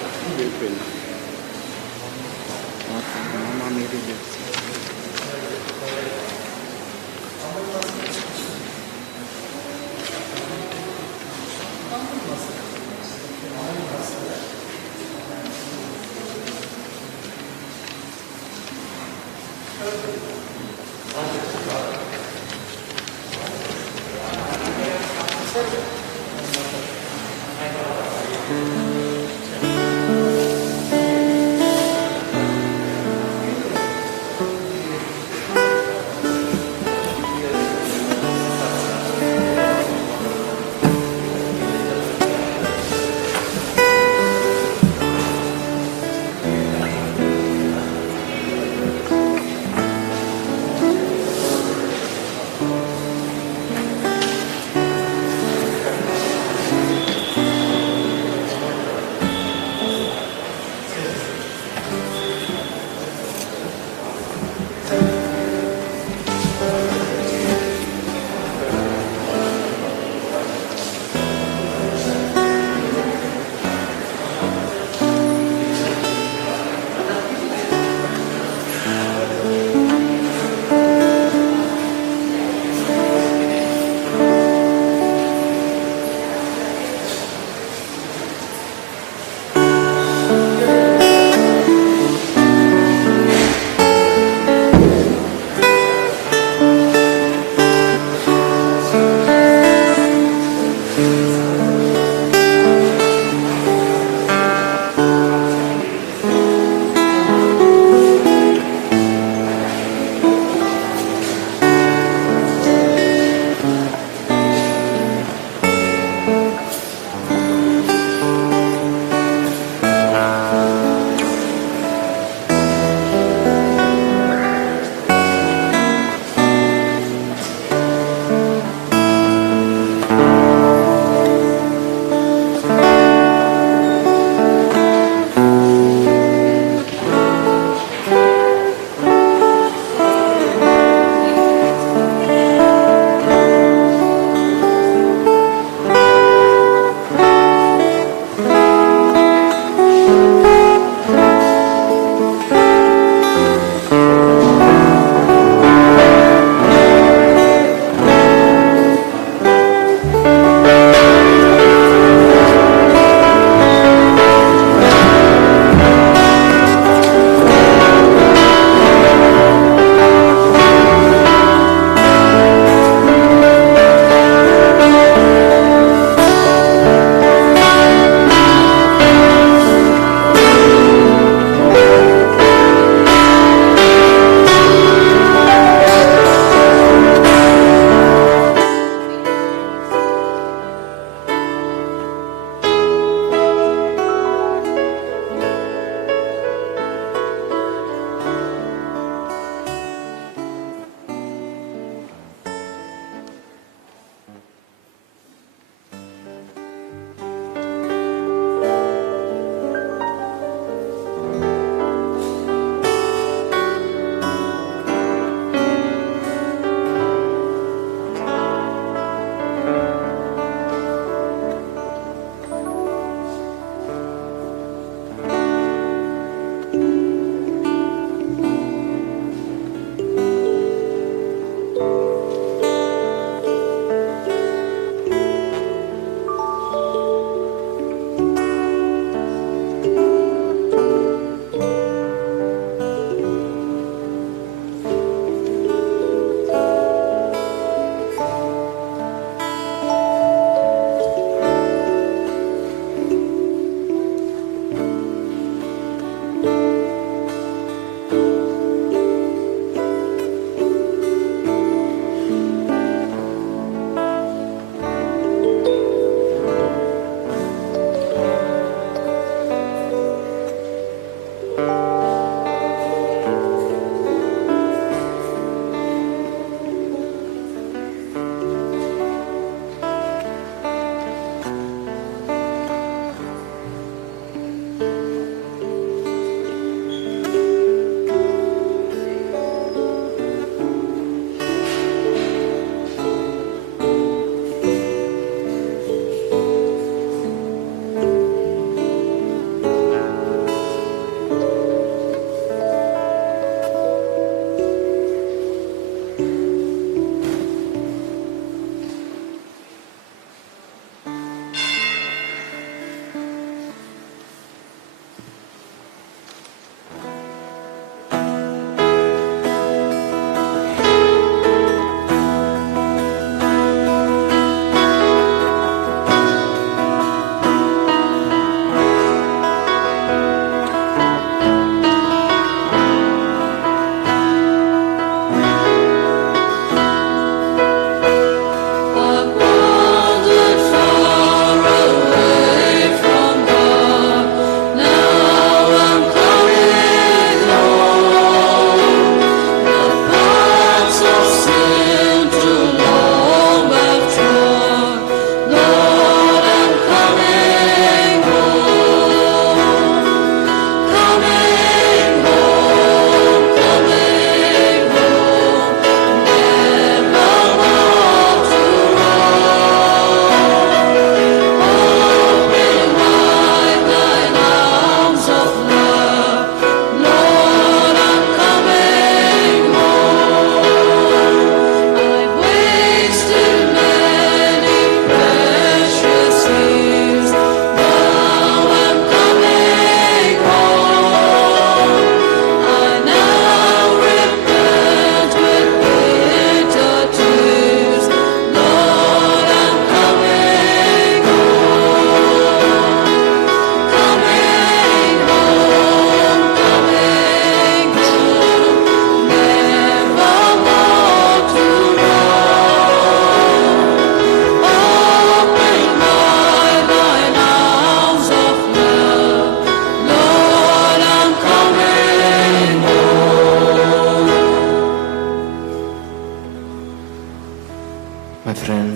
Open. Mama made it.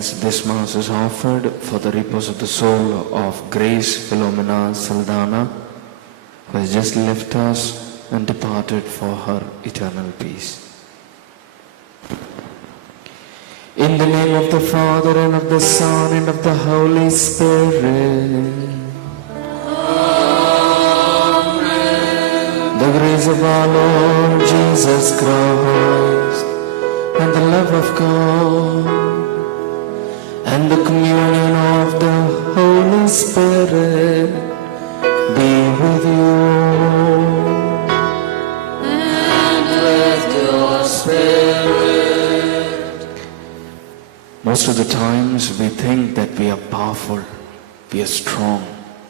Friends, this Mass is offered for the repose of the soul of Grace Philomena Saldana, who has just left us and departed for her eternal peace. In the name of the Father, and of the Son, and of the Holy Spirit. Amen. The grace of our Lord Jesus Christ, and the love of God, and the communion of the Holy Spirit be with you. And with your spirit. Most of the times we think that we are powerful, we are strong,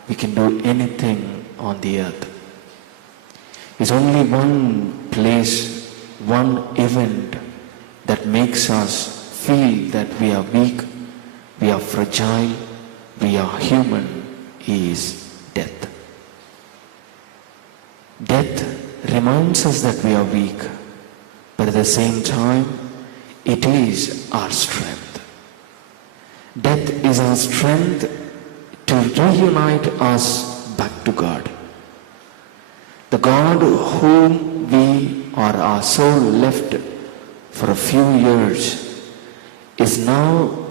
we can do anything on the earth. It's only one place, one event that makes us feel that we are weak, we are fragile, we are human, is death. Death reminds us that we are weak, but at the same time, it is our strength. Death is our strength to reunite us back to God. The God whom we or our soul left for a few years is now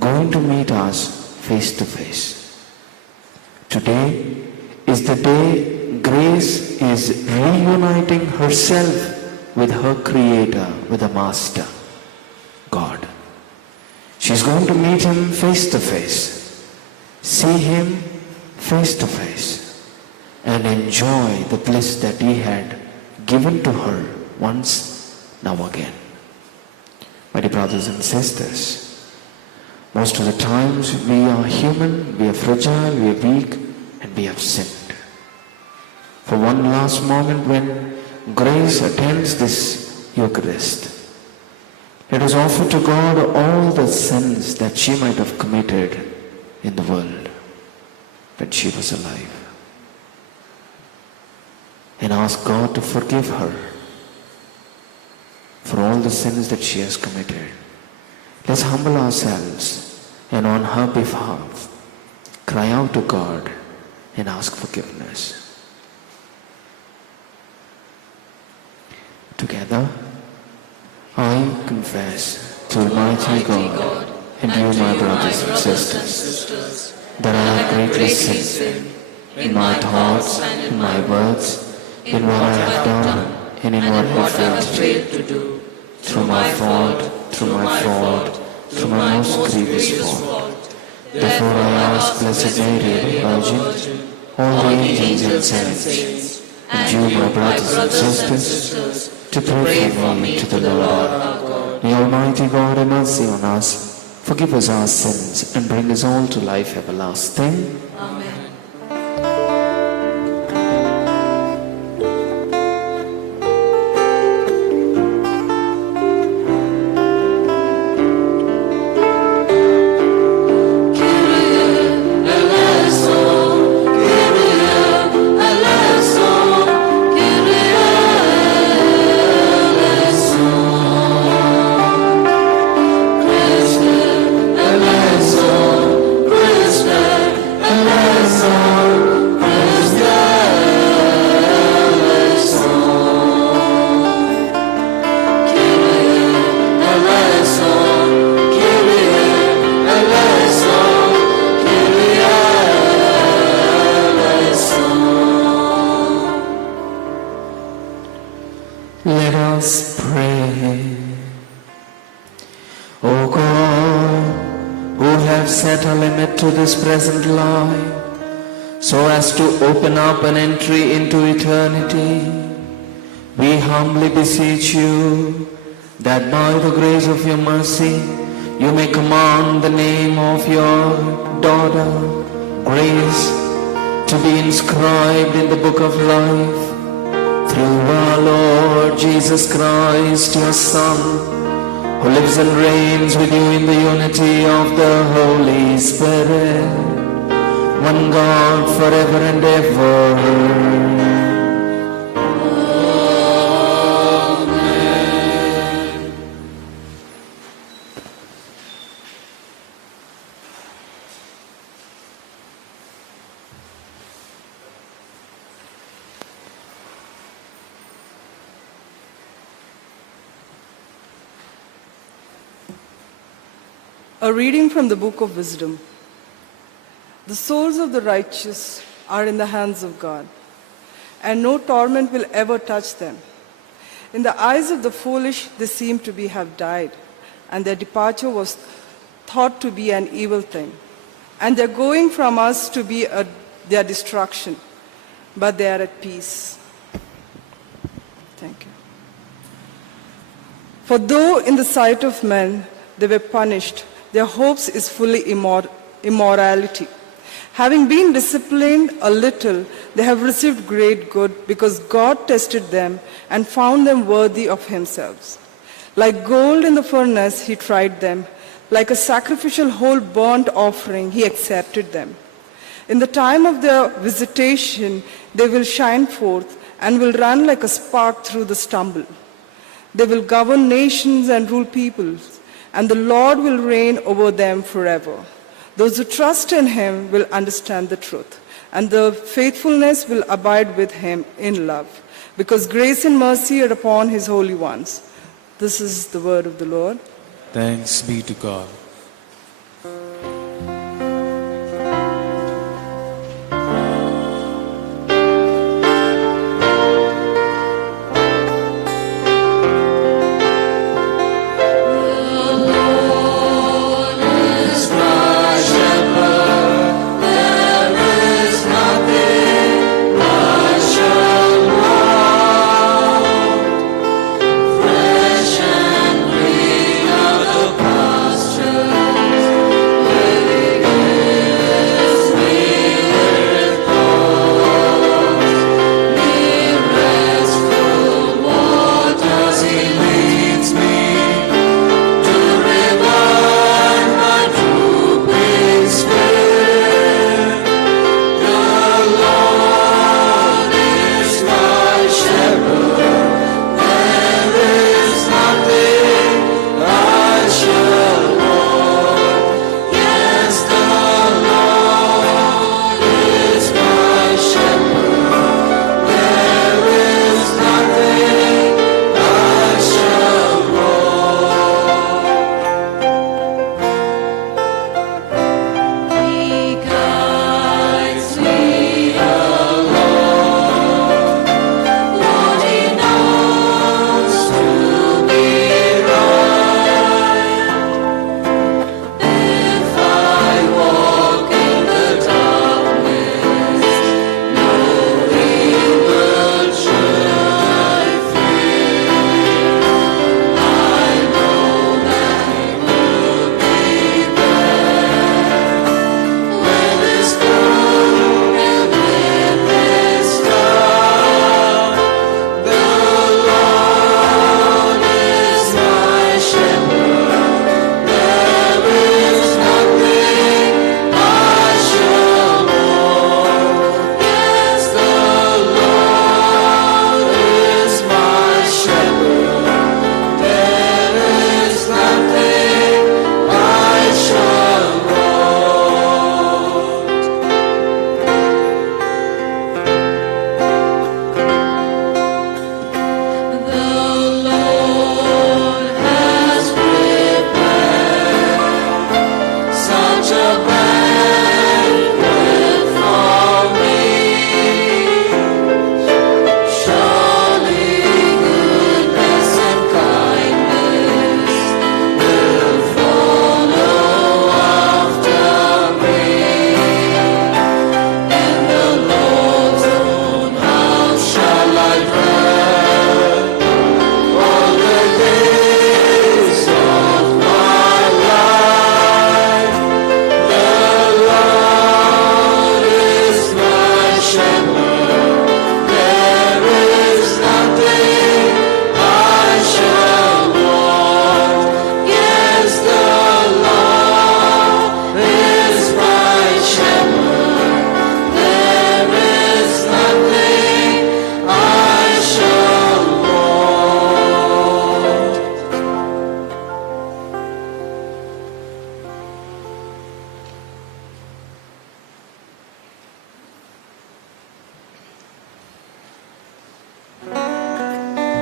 going to meet us face to face. Today is the day Grace is reuniting herself with her Creator, with the Master, God. She's going to meet Him face to face, see Him face to face, and enjoy the bliss that He had given to her once, now again. My dear brothers and sisters, most of the times we are human, we are fragile, we are weak, and we have sinned. For one last moment when Grace attends this Eucharist, let us offer to God all the sins that she might have committed in the world when she was alive, and ask God to forgive her for all the sins that she has committed. Let's humble ourselves and on her behalf cry out to God and ask forgiveness. Together, I confess to Almighty God and you, my brothers and sisters, that I have greatly sinned in my thoughts, in my words, in what I have done, and in what I failed to do, through my fault, through my most grievous fault. Therefore I ask Blessed Mary, the Virgin, all the angels and saints, and you, my brothers and sisters, to pray for me to the Lord our God. May Almighty God have mercy on us, forgive us our sins, and bring us all to life everlasting. Amen. Let us pray. O God, who have set a limit to this present life, so as to open up an entry into eternity, we humbly beseech you that by the grace of your mercy you may command the name of your daughter, Grace, to be inscribed in the book of life through our Lord Jesus Christ, your Son, who lives and reigns with you in the unity of the Holy Spirit, one God forever and ever. Amen. A reading from the book of wisdom. The souls of the righteous are in the hands of God, and no torment will ever touch them. In the eyes of the foolish, they seem to have died, and their departure was thought to be an evil thing, and their going from us to be their destruction, but they are at peace. Thank you. For though in the sight of men they were punished, their hopes is fully immorality. Having been disciplined a little, they have received great good, because God tested them and found them worthy of himself. Like gold in the furnace, he tried them. Like a sacrificial whole burnt offering, he accepted them. In the time of their visitation, they will shine forth and will run like a spark through the stubble. They will govern nations and rule peoples, and the Lord will reign over them forever. Those who trust in him will understand the truth, and the faithfulness will abide with him in love, because grace and mercy are upon his holy ones. This is the word of the Lord. Thanks be to God.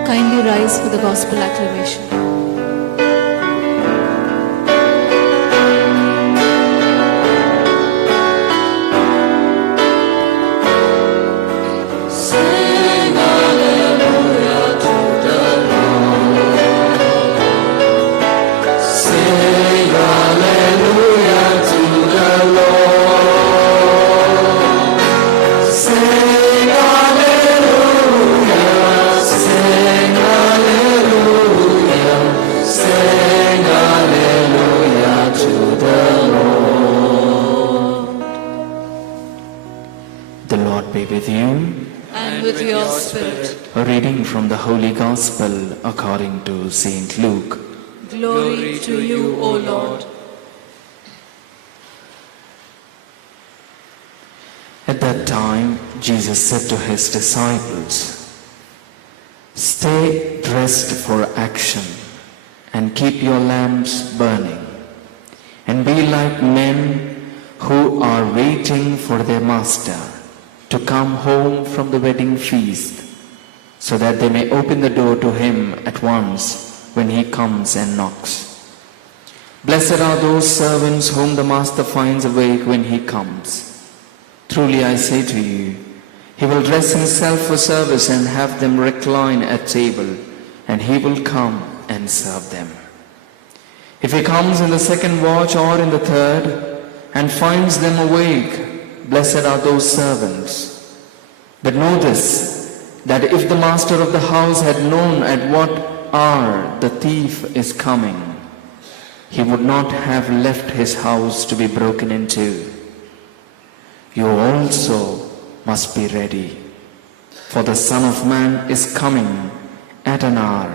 Kindly rise for the gospel acclamation. The Lord be with you. And with your spirit. A reading from the Holy Gospel according to Saint Luke. Glory to you, O Lord. At that time, Jesus said to his disciples, "Stay dressed for action and keep your lamps burning, and be like men who are waiting for their master to come home from the wedding feast, so that they may open the door to him at once when he comes and knocks. Blessed are those servants whom the master finds awake when he comes. Truly I say to you, he will dress himself for service and have them recline at table, and he will come and serve them. If he comes in the second watch or in the third, and finds them awake, blessed are those servants. But know this, that if the master of the house had known at what hour the thief is coming, he would not have left his house to be broken into. You also must be ready, for the Son of Man is coming at an hour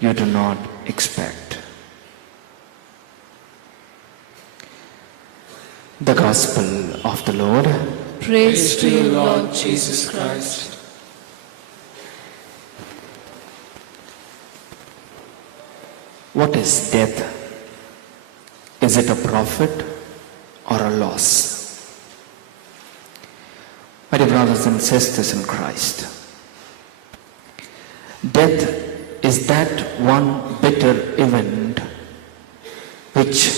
you do not expect." The Gospel of the Lord. Praise to you, Lord Jesus Christ. What is death? Is it a profit or a loss? My dear brothers and sisters in Christ, death is that one bitter event which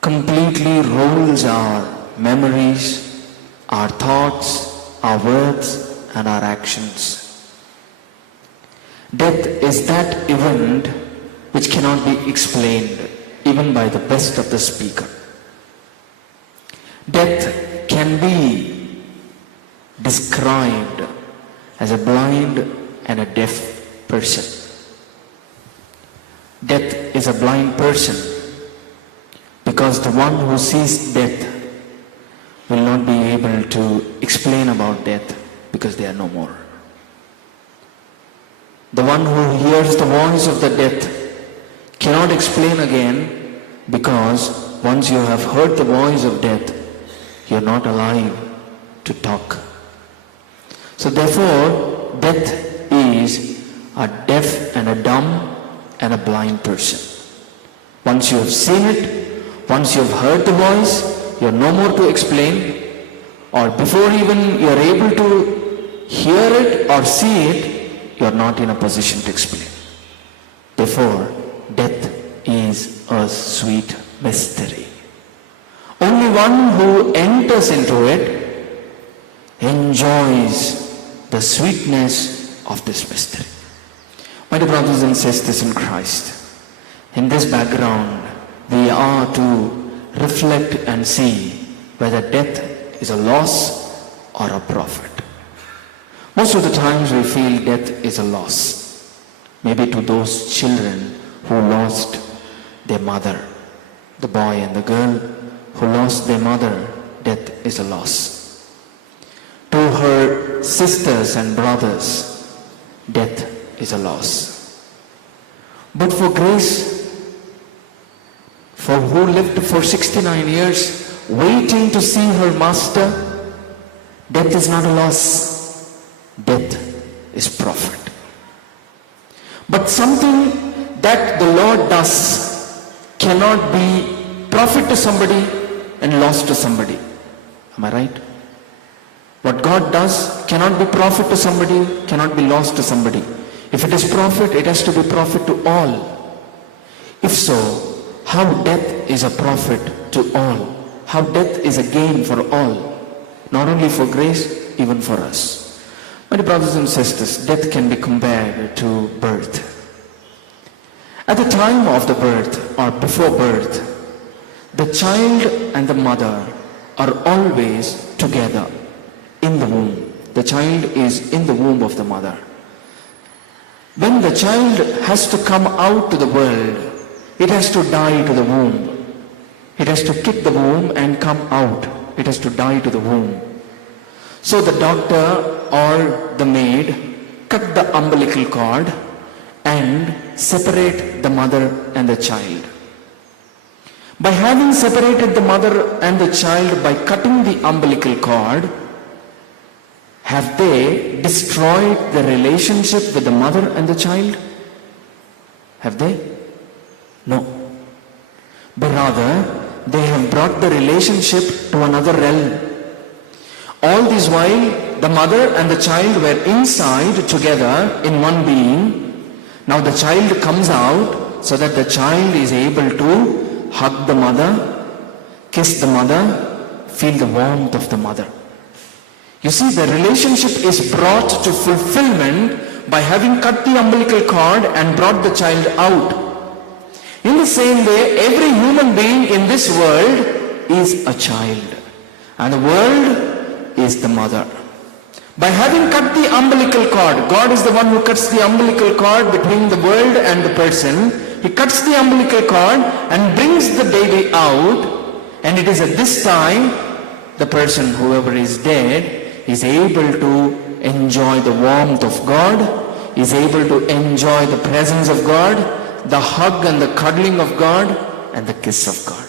completely rules our memories, our thoughts, our words, and our actions. Death is that event which cannot be explained even by the best of the speaker. Death can be described as a blind and a deaf person. Death is a blind person because the one who sees death will not be able to explain about death because they are no more. The one who hears the voice of the death cannot explain again because once you have heard the voice of death, you are not alive to talk. So therefore, death is a deaf and a dumb and a blind person. Once you have seen it, once you have heard the voice, you are no more to explain, or before even you are able to hear it or see it, you are not in a position to explain. Therefore, death is a sweet mystery. Only one who enters into it enjoys the sweetness of this mystery. My dear brothers and sisters in Christ, in this background, we are to reflect and see whether death is a loss or a profit. Most of the times we feel death is a loss. Maybe to those children who lost their mother, the boy and the girl who lost their mother, death is a loss. To her sisters and brothers, death is a loss. But for Grace, for who lived for 69 years waiting to see her master, death is not a loss. Death is profit. But something that the Lord does cannot be profit to somebody and loss to somebody. Am I right? What God does cannot be profit to somebody, cannot be loss to somebody. If it is profit, it has to be profit to all. If so, how death is a profit to all, how death is a gain for all, not only for Grace, even for us. My dear brothers and sisters, death can be compared to birth. At the time of the birth or before birth, the child and the mother are always together in the womb. The child is in the womb of the mother. When the child has to come out to the world, it has to die to the womb. It has to kick the womb and come out. It has to die to the womb. So the doctor or the maid cut the umbilical cord and separate the mother and the child. By having separated the mother and the child by cutting the umbilical cord, have they destroyed the relationship with the mother and the child? Have they? No. But rather, they have brought the relationship to another realm. All this while, the mother and the child were inside together in one being. Now the child comes out so that the child is able to hug the mother, kiss the mother, feel the warmth of the mother. You see, the relationship is brought to fulfillment by having cut the umbilical cord and brought the child out. In the same way, every human being in this world is a child, and the world is the mother. By having cut the umbilical cord, God is the one who cuts the umbilical cord between the world and the person. He cuts the umbilical cord and brings the baby out, and it is at this time the person, whoever is dead, is able to enjoy the warmth of God, is able to enjoy the presence of God, the hug and the cuddling of God, and the kiss of God.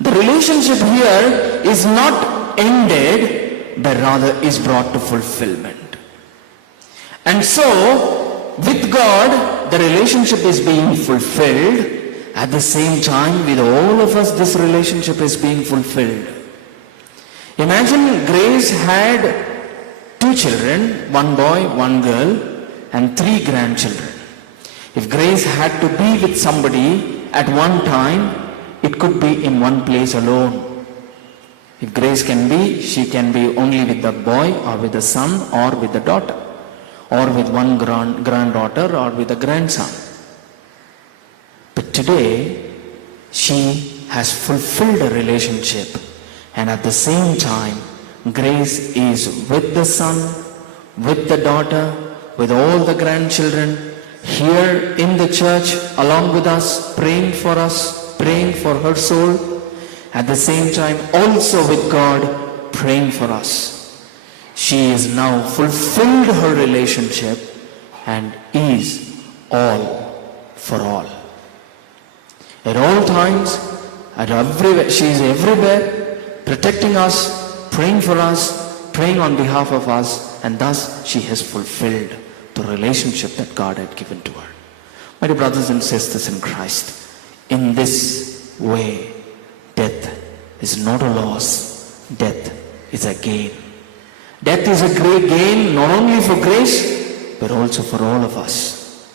The relationship here is not ended, but rather is brought to fulfillment. And so, with God, the relationship is being fulfilled. At the same time, with all of us, this relationship is being fulfilled. Imagine Grace had 2 children, 1 boy, 1 girl, and 3 grandchildren. If Grace had to be with somebody at one time, it could be in one place alone. If Grace can be, she can be only with the boy or with the son or with the daughter, or with one granddaughter or with a grandson. But today, she has fulfilled a relationship, and at the same time, Grace is with the son, with the daughter, with all the grandchildren, here in the church along with us, praying for her soul. At the same time, also with God, praying for us. She is now fulfilled her relationship and is all for all. At all times, at everywhere, she is everywhere, protecting us, praying for us, praying on behalf of us, and thus she has fulfilled the relationship that God had given to her. My dear brothers and sisters in Christ, in this way, death is not a loss, death is a gain. Death is a great gain not only for Grace, but also for all of us.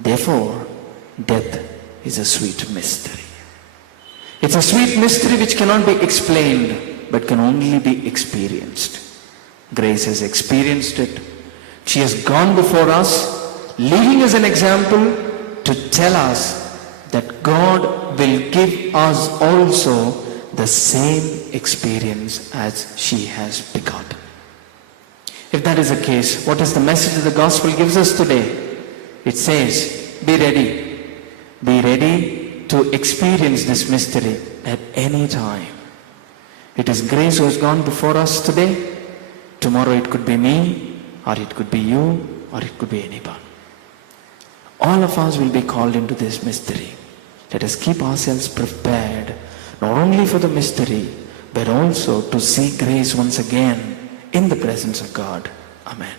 Therefore, death is a sweet mystery. It's a sweet mystery which cannot be explained, but can only be experienced. Grace has experienced it. She has gone before us, leaving as an example to tell us that God will give us also the same experience as she has begotten. If that is the case, what is the message that the gospel gives us today? It says, be ready. Be ready to experience this mystery at any time. It is Grace who has gone before us today. Tomorrow it could be me, or it could be you, or it could be anyone. All of us will be called into this mystery. Let us keep ourselves prepared, not only for the mystery, but also to see Grace once again in the presence of God. Amen.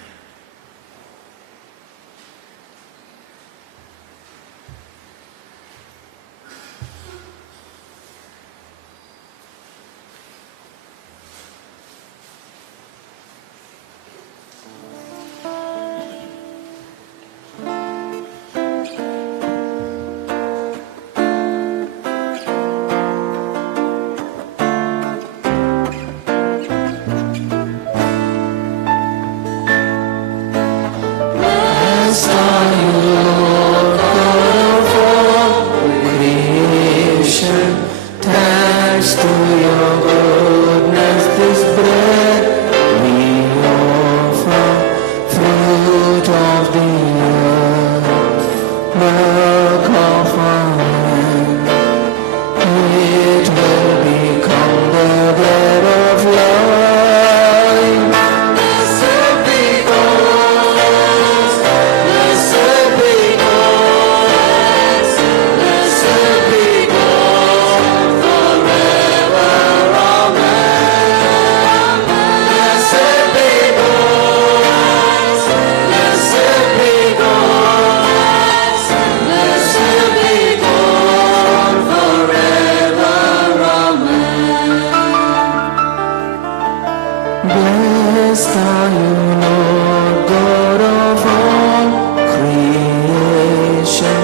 Blessed are you, Lord God of all creation.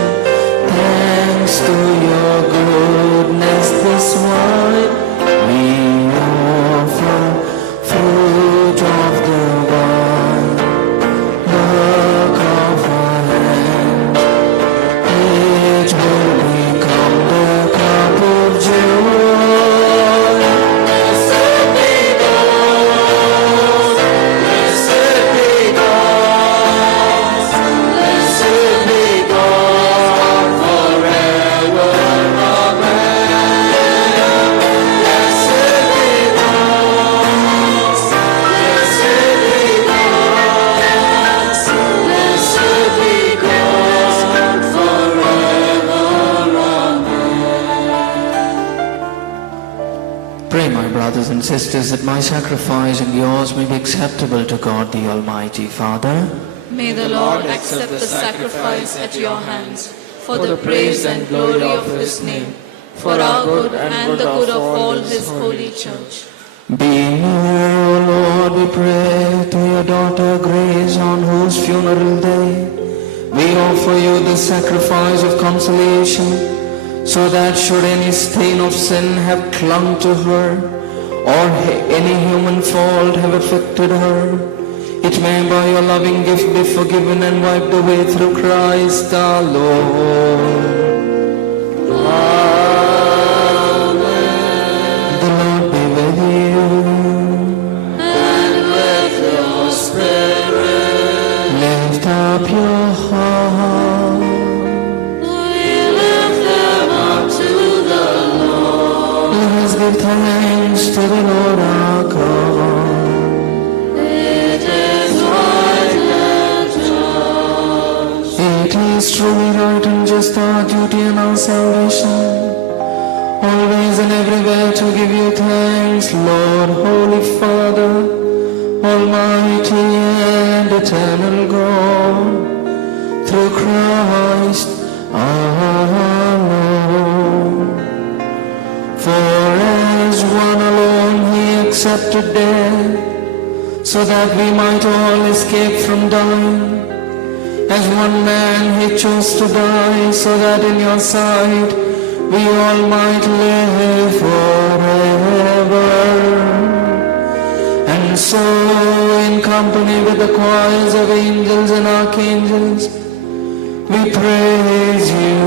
Thanks to your goodness this wine we offer, fruit of the vine, work of our hands. It will become the cup of joy. Pray, my brothers and sisters, that my sacrifice and yours may be acceptable to God the Almighty Father. May the Lord accept the sacrifice at your hands for the praise and glory of his name, for our good and the good of all his holy church. Be near, O Lord, we pray, to your daughter Grace, on whose funeral day we offer you the sacrifice of consolation, so that should any stain of sin have clung to her, or any human fault have afflicted her, it may by your loving gift be forgiven and wiped away through Christ our Lord. Amen. The Lord be with you. And with your spirit, Lift up your heart. Let us give thanks to the Lord our God. it is right and just. It is truly right and just, our duty and our salvation, always and everywhere to give you thanks, Lord, Holy Father, Almighty and eternal God, through Christ our Lord. For as one alone he accepted death, so that we might all escape from dying. As one man he chose to die, so that in your sight we all might live forever. And so, in company with the choirs of angels and archangels, we praise you.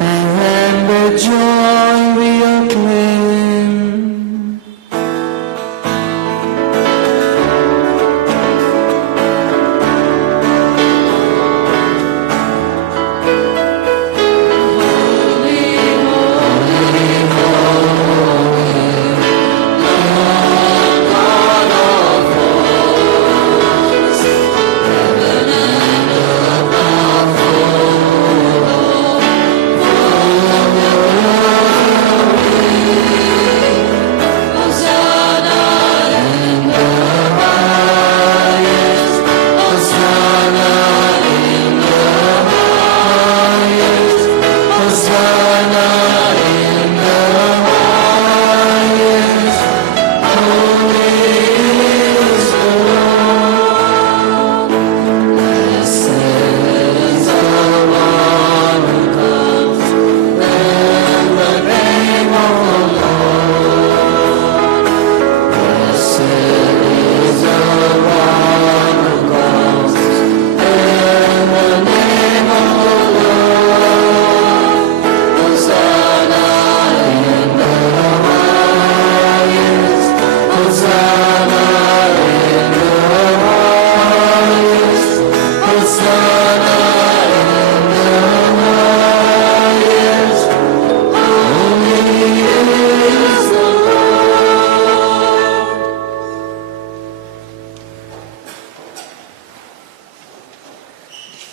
And with joy we acclaim.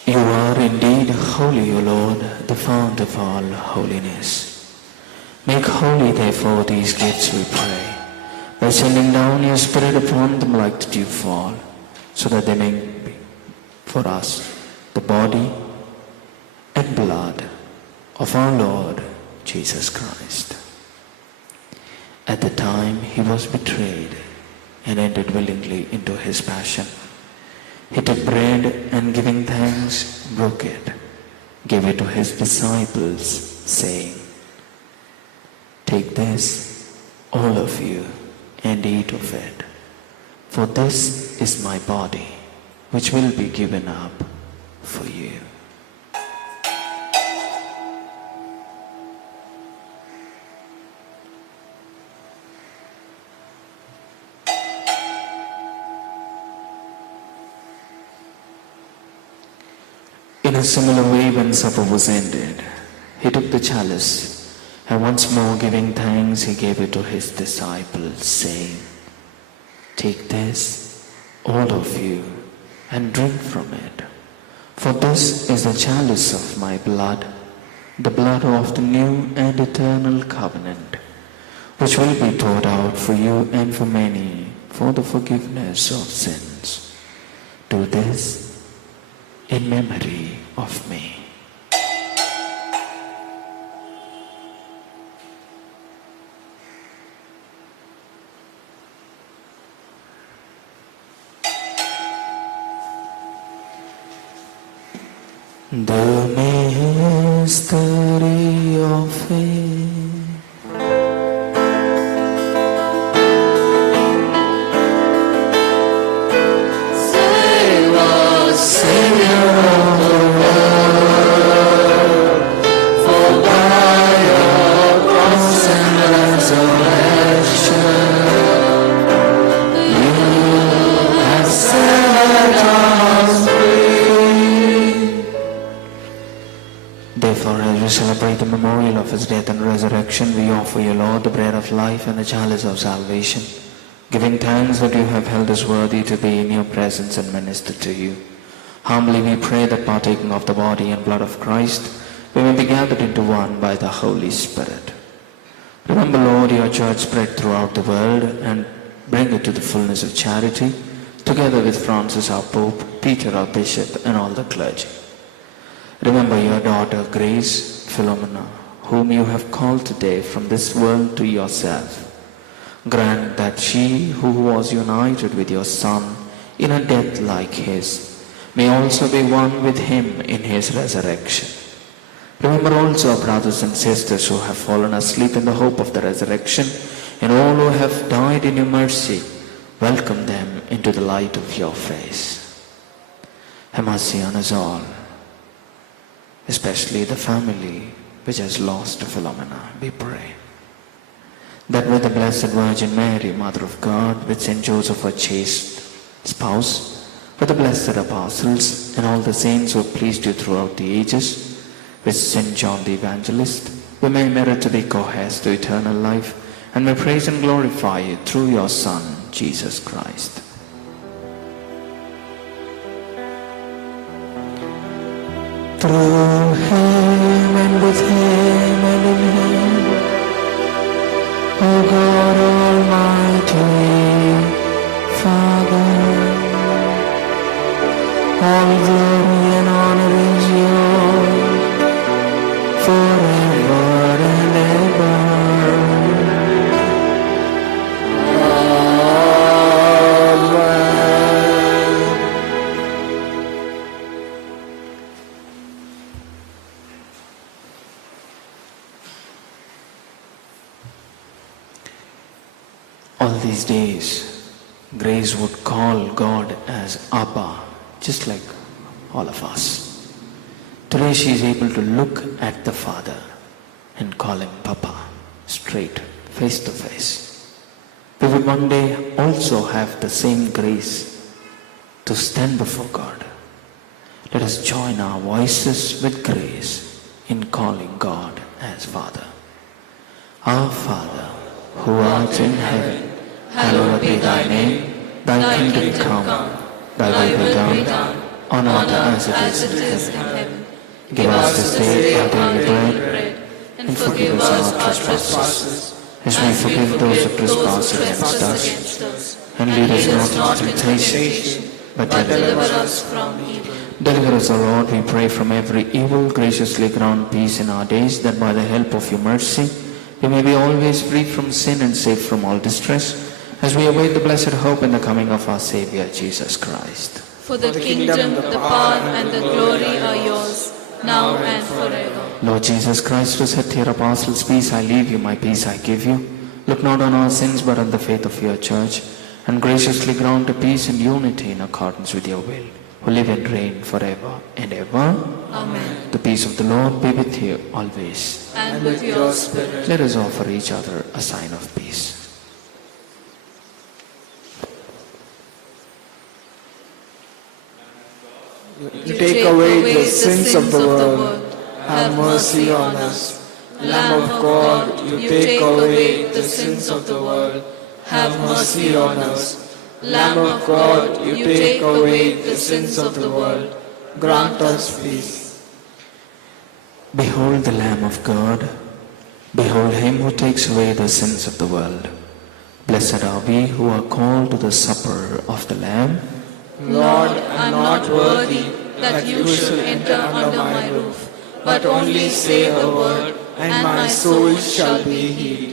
You are indeed holy, O Lord, the fount of all holiness. Make holy, therefore, these gifts, we pray, by sending down your Spirit upon them like the dewfall, so that they may be for us the body and blood of our Lord Jesus Christ. At the time he was betrayed and entered willingly into his passion, he took bread and giving thanks, broke it, gave it to his disciples, saying, "Take this, all of you, and eat of it, for this is my body, which will be given up for you." In a similar way, when supper was ended, he took the chalice, and once more giving thanks, he gave it to his disciples, saying, "Take this, all of you, and drink from it, for this is the chalice of my blood, the blood of the new and eternal covenant, which will be poured out for you and for many for the forgiveness of sins. Do this in memory of me." The mystery of faith. Save us, Savior of the world, for by your cross and resurrection, you have set us free. Therefore, as we celebrate the memorial of his death and resurrection, we offer you, Lord, the bread of life and the chalice of salvation, giving thanks that you have held us worthy to be in your presence and minister to you. Humbly we pray that partaking of the body and blood of Christ, we may be gathered into one by the Holy Spirit. Remember, Lord, your church spread throughout the world and bring it to the fullness of charity, together with Francis our Pope, Peter our Bishop, and all the clergy. Remember your daughter Grace Philomena, whom you have called today from this world to yourself. Grant that she, who was united with your Son in a death like his, may also be one with him in his resurrection. Remember also our brothers and sisters who have fallen asleep in the hope of the resurrection, and all who have died in your mercy. Welcome them into the light of your face. Have mercy on us all, especially the family which has lost Philomena, we pray. That with the Blessed Virgin Mary, Mother of God, with Saint Joseph, her chaste spouse, with the blessed apostles and all the saints who have pleased you throughout the ages, with Saint John the Evangelist, we may merit to be co-heirs to eternal life, and may praise and glorify you through your Son, Jesus Christ. Through him and with him and in him, O God Almighty, Father, all glory and honor is yours forever and ever. Amen. All these days, Grace would call God as Abba, just like all of us. Today she is able to look at the Father and call him Papa, straight, face to face. We would one day also have the same grace to stand before God. Let us join our voices with grace in calling God as Father. Our Father, who art in heaven, hallowed be thy name. Thy kingdom come, thy will be done, on earth as it is in heaven. Give us this day our daily bread, and forgive us our trespasses, as we forgive those who trespass against us. And lead us not into temptation, but deliver us from evil. Deliver us, O Lord, we pray, from every evil. Graciously grant peace in our days, that by the help of your mercy we may be always free from sin and safe from all distress, as we await the blessed hope and the coming of our Savior, Jesus Christ. For the kingdom, the power, and the glory are yours, now and forever. Lord Jesus Christ, who said to your apostles, "Peace I leave you, my peace I give you," look not on our sins but on the faith of your church, and graciously grant to peace and unity in accordance with your will, who live and reign forever and ever. Amen. The peace of the Lord be with you always. And with your spirit. Let us offer each other a sign of peace. You take away the sins of the world. Have mercy on us. Lamb of God, you take away the sins of the world. Have mercy on us. Lamb of God, you take away the sins of the world. Grant us peace. Behold the Lamb of God. Behold him who takes away the sins of the world. Blessed are we who are called to the supper of the Lamb. Lord, I am not worthy that you should enter under my roof, but only say a word, and my soul shall be healed.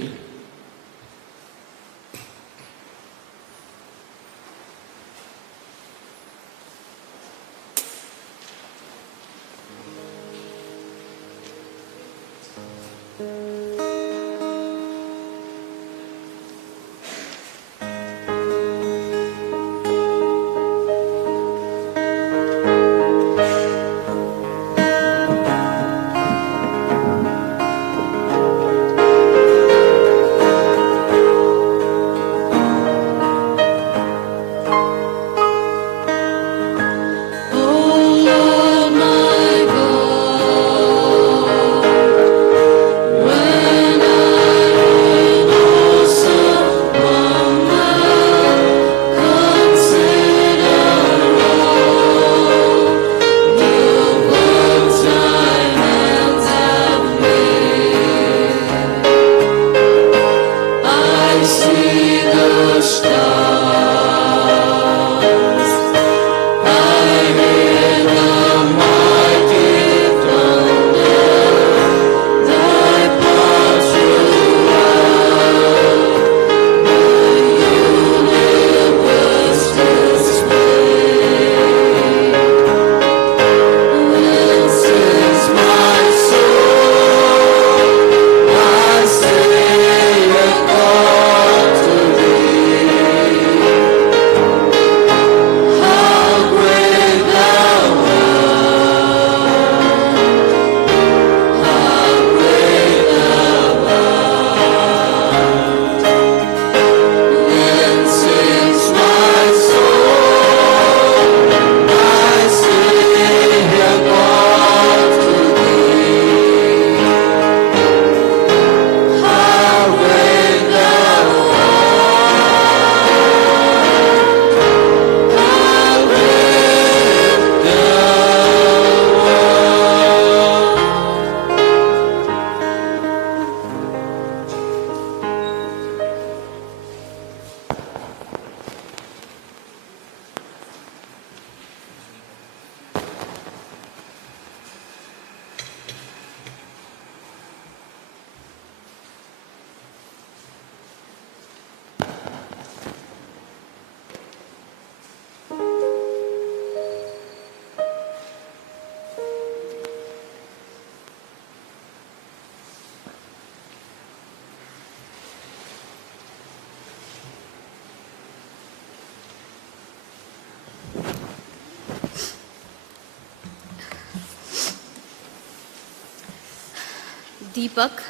Deepak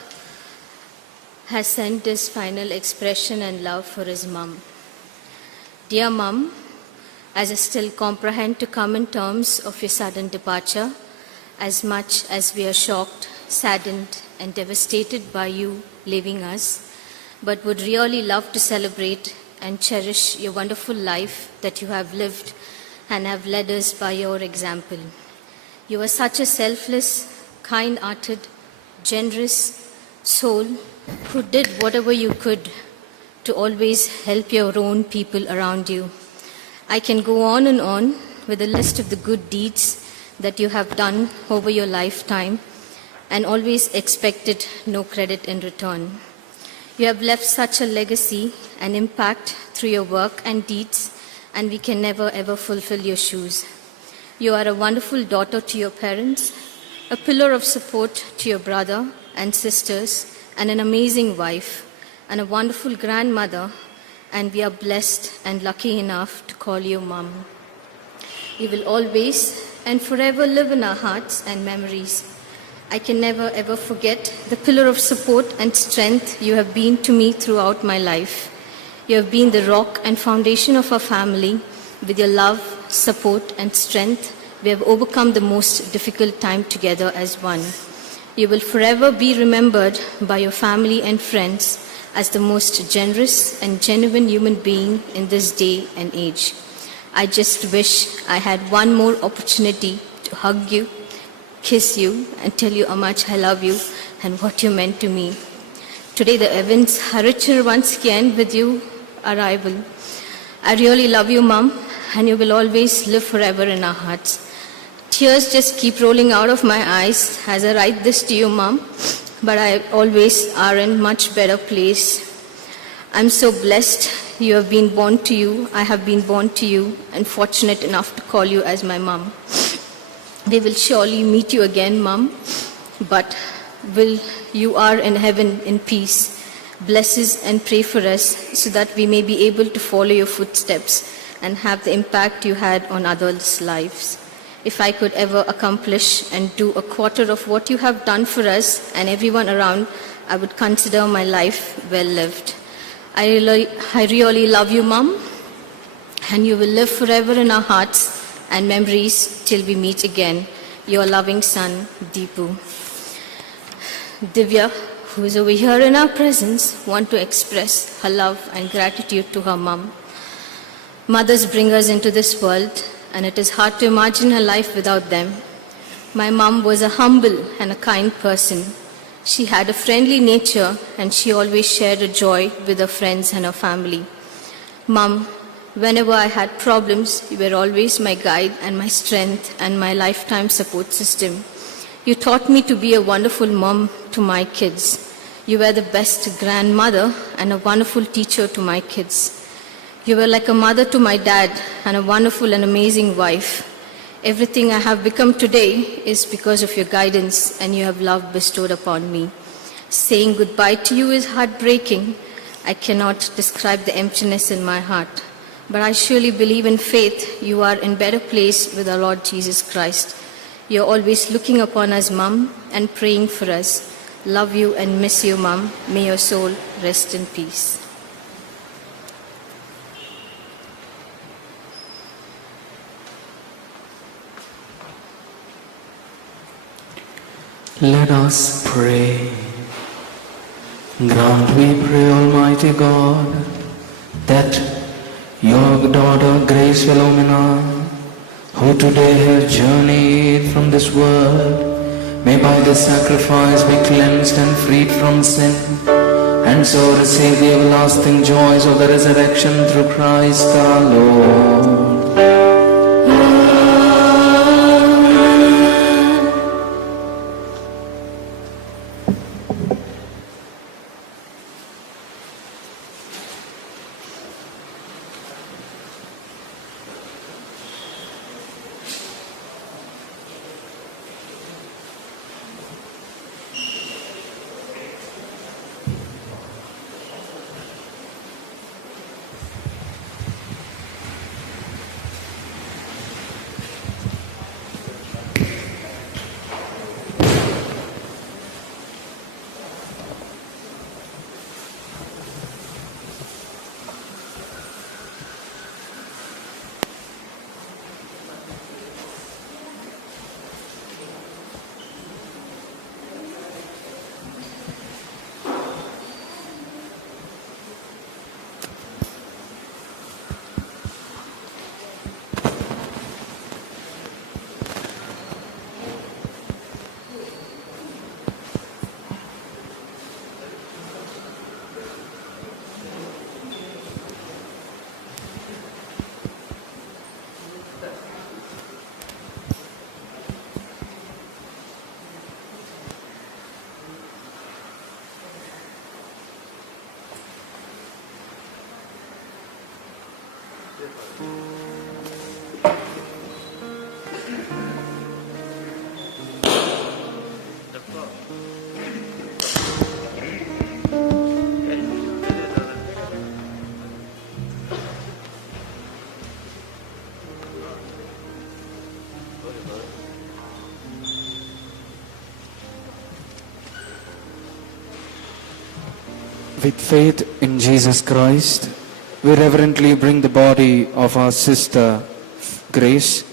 has sent his final expression and love for his mum. Dear mum, as I still comprehend to come in terms of your sudden departure, as much as we are shocked, saddened, and devastated by you leaving us, but would really love to celebrate and cherish your wonderful life that you have lived and have led us by your example. You are such a selfless, kind-hearted, generous soul who did whatever you could to always help your own people around you. I can go on and with a list of the good deeds that you have done over your lifetime, and always expected no credit in return. You have left such a legacy and impact through your work and deeds, and we can never ever fulfill your shoes. You are a wonderful daughter to your parents, a pillar of support to your brother and sisters, and an amazing wife, and a wonderful grandmother, and we are blessed and lucky enough to call you Mom. You will always and forever live in our hearts and memories. I can never ever forget the pillar of support and strength you have been to me throughout my life. You have been the rock and foundation of our family. With your love, support, and strength, we have overcome the most difficult time together as one. You will forever be remembered by your family and friends as the most generous and genuine human being in this day and age. I just wish I had one more opportunity to hug you, kiss you, and tell you how much I love you and what you meant to me. Today the events are richer once again with your arrival. I really love you, Mom, and you will always live forever in our hearts. Tears just keep rolling out of my eyes as I write this to you, Mom, but I always are in much better place. I'm so blessed you have been born to you, I have been born to you, and fortunate enough to call you as my mom. We will surely meet you again, Mom, but you are in heaven in peace. Bless us and pray for us so that we may be able to follow your footsteps and have the impact you had on others' lives. If I could ever accomplish and do a quarter of what you have done for us and everyone around, I would consider my life well lived. I really love you, Mom, and you will live forever in our hearts and memories till we meet again. Your loving son, Deepu. Divya, who is over here in our presence, want to express her love and gratitude to her mom. Mothers bring us into this world, and it is hard to imagine her life without them. My mom was a humble and a kind person. She had a friendly nature, and she always shared her joy with her friends and her family. Mom, whenever I had problems, you were always my guide and my strength and my lifetime support system. You taught me to be a wonderful mom to my kids. You were the best grandmother and a wonderful teacher to my kids. You were like a mother to my dad and a wonderful and amazing wife. Everything I have become today is because of your guidance and you have love bestowed upon me. Saying goodbye to you is heartbreaking. I cannot describe the emptiness in my heart. But I surely believe in faith you are in better place with our Lord Jesus Christ. You're always looking upon us, Mom, and praying for us. Love you and miss you, Mom. May your soul rest in peace. Let us pray. Grant, we pray, Almighty God, that your daughter Grace Philomena, who today has journeyed from this world, may by the sacrifice be cleansed and freed from sin, and so receive the everlasting joys of the resurrection through Christ our Lord. With faith in Jesus Christ, we reverently bring the body of our sister Grace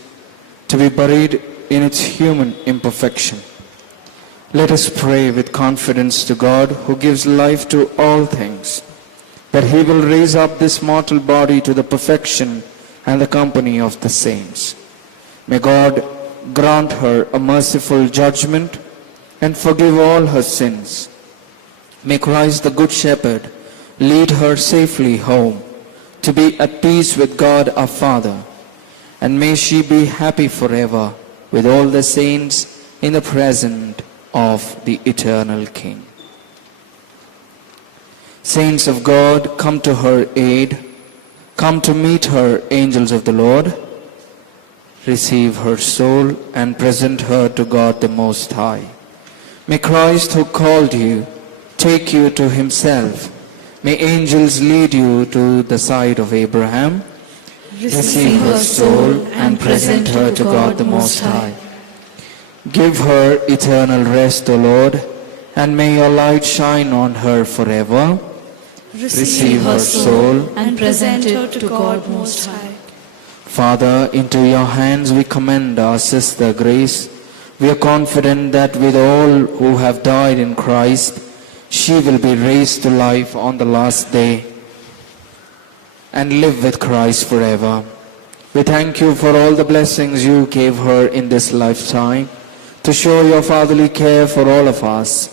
to be buried in its human imperfection. Let us pray with confidence to God, who gives life to all things, that He will raise up this mortal body to the perfection and the company of the saints. May God grant her a merciful judgment and forgive all her sins. May Christ the Good Shepherd lead her safely home to be at peace with God our Father, and may she be happy forever with all the saints in the presence of the eternal King. Saints of God, come to her aid. Come to meet her, angels of the Lord. Receive her soul and present her to God the Most High. May Christ, who called you, take you to Himself. May angels lead you to the side of Abraham. Receive her soul and present her to God the Most High. Give her eternal rest, O Lord, and may your light shine on her forever. Receive her soul and present her to God Most High. Father, into your hands we commend our sister Grace. We are confident that with all who have died in Christ, she will be raised to life on the last day and live with Christ forever. We thank you for all the blessings you gave her in this lifetime, to show your fatherly care for all of us,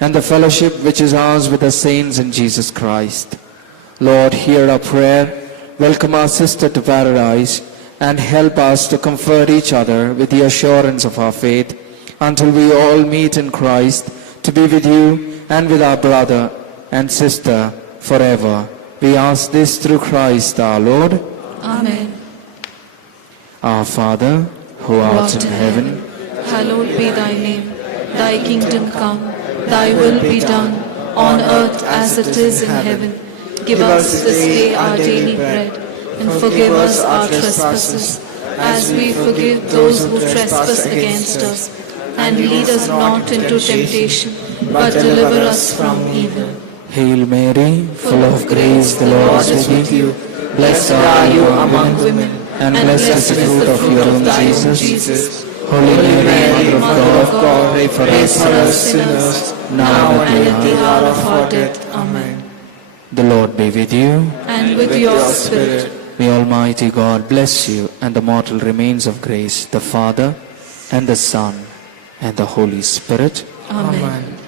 and the fellowship which is ours with the saints in Jesus Christ. Lord, hear our prayer, welcome our sister to paradise, and help us to comfort each other with the assurance of our faith, until we all meet in Christ to be with you and with our brother and sister forever. We ask this through Christ our Lord. Amen. Our Father, who art in heaven, hallowed be thy name. Thy kingdom come, thy will be done, on earth as it is in heaven. Give us this day our daily bread, and forgive us our trespasses, as we forgive those who trespass against us. And lead us not into temptation, but deliver us from evil. Hail Mary, full of grace, the Lord is with you. Blessed are you among women, and blessed is the fruit of your womb, Jesus. Holy Mary, Mother of God, pray for us sinners, now and at the hour of our death. Amen. The Lord be with you. And with your spirit. May Almighty God bless you and the mortal remains of grace, the Father and the Son and the Holy Spirit. Amen. The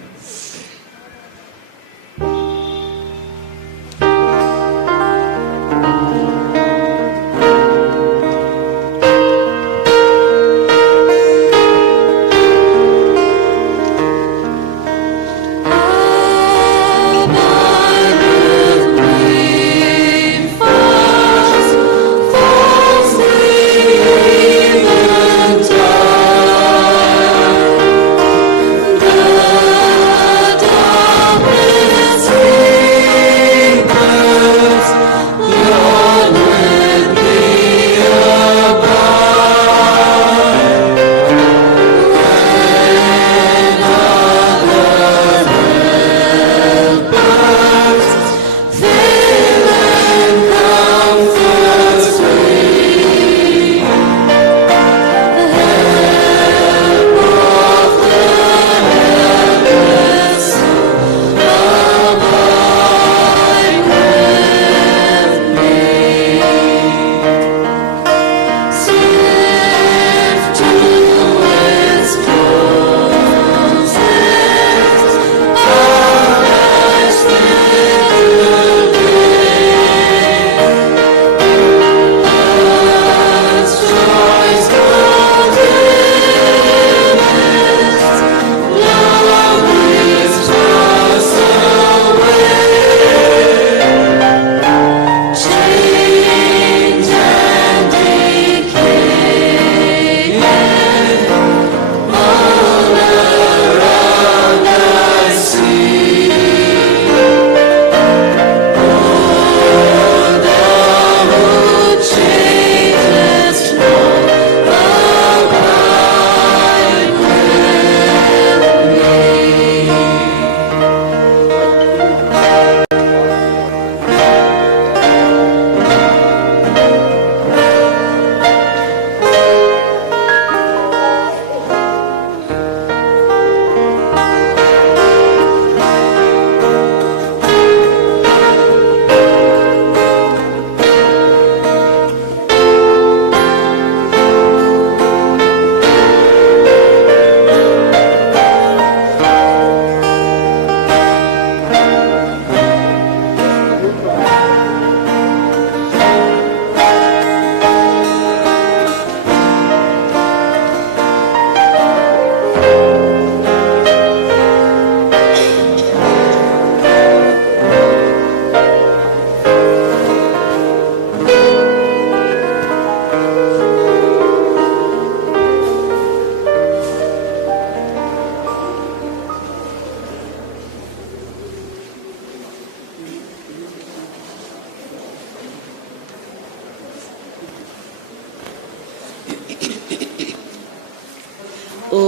ಓ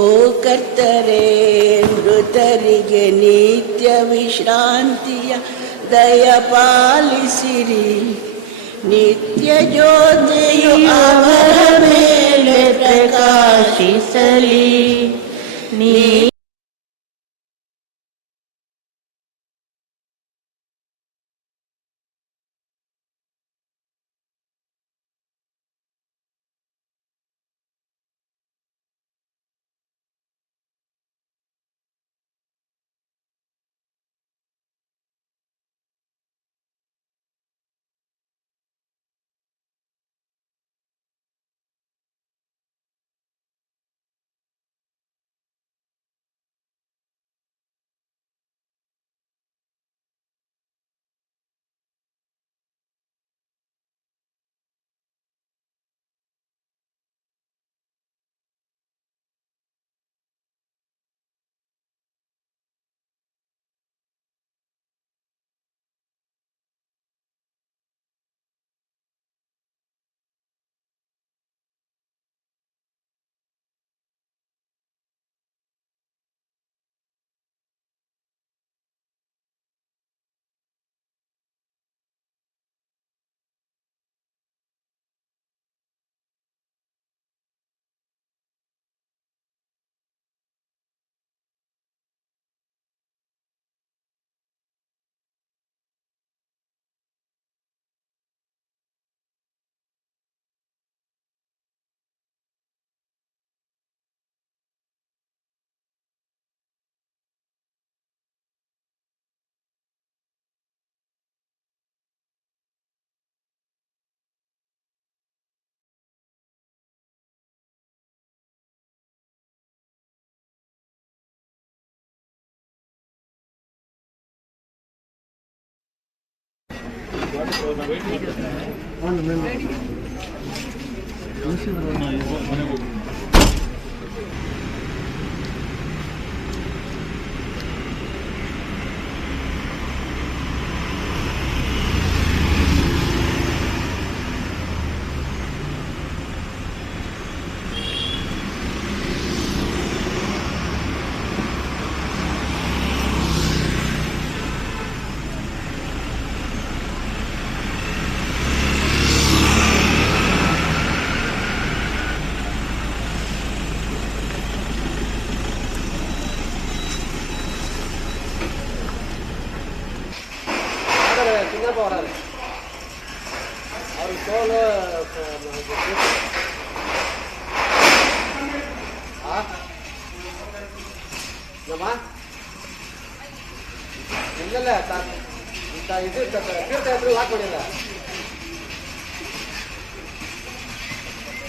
ಕರ್ತರೇ, ಮೃತರಿಗೆ ನಿತ್ಯ ವಿಶ್ರಾಂತಿಯ ದಯಪಾಲಿಸಿರಿ. ನಿತ್ಯ ಜ್ಯೋತಿಯು ಅವರ ಮೇಲೆ ಪ್ರಕಾಶಿಸಲಿ. ನೀ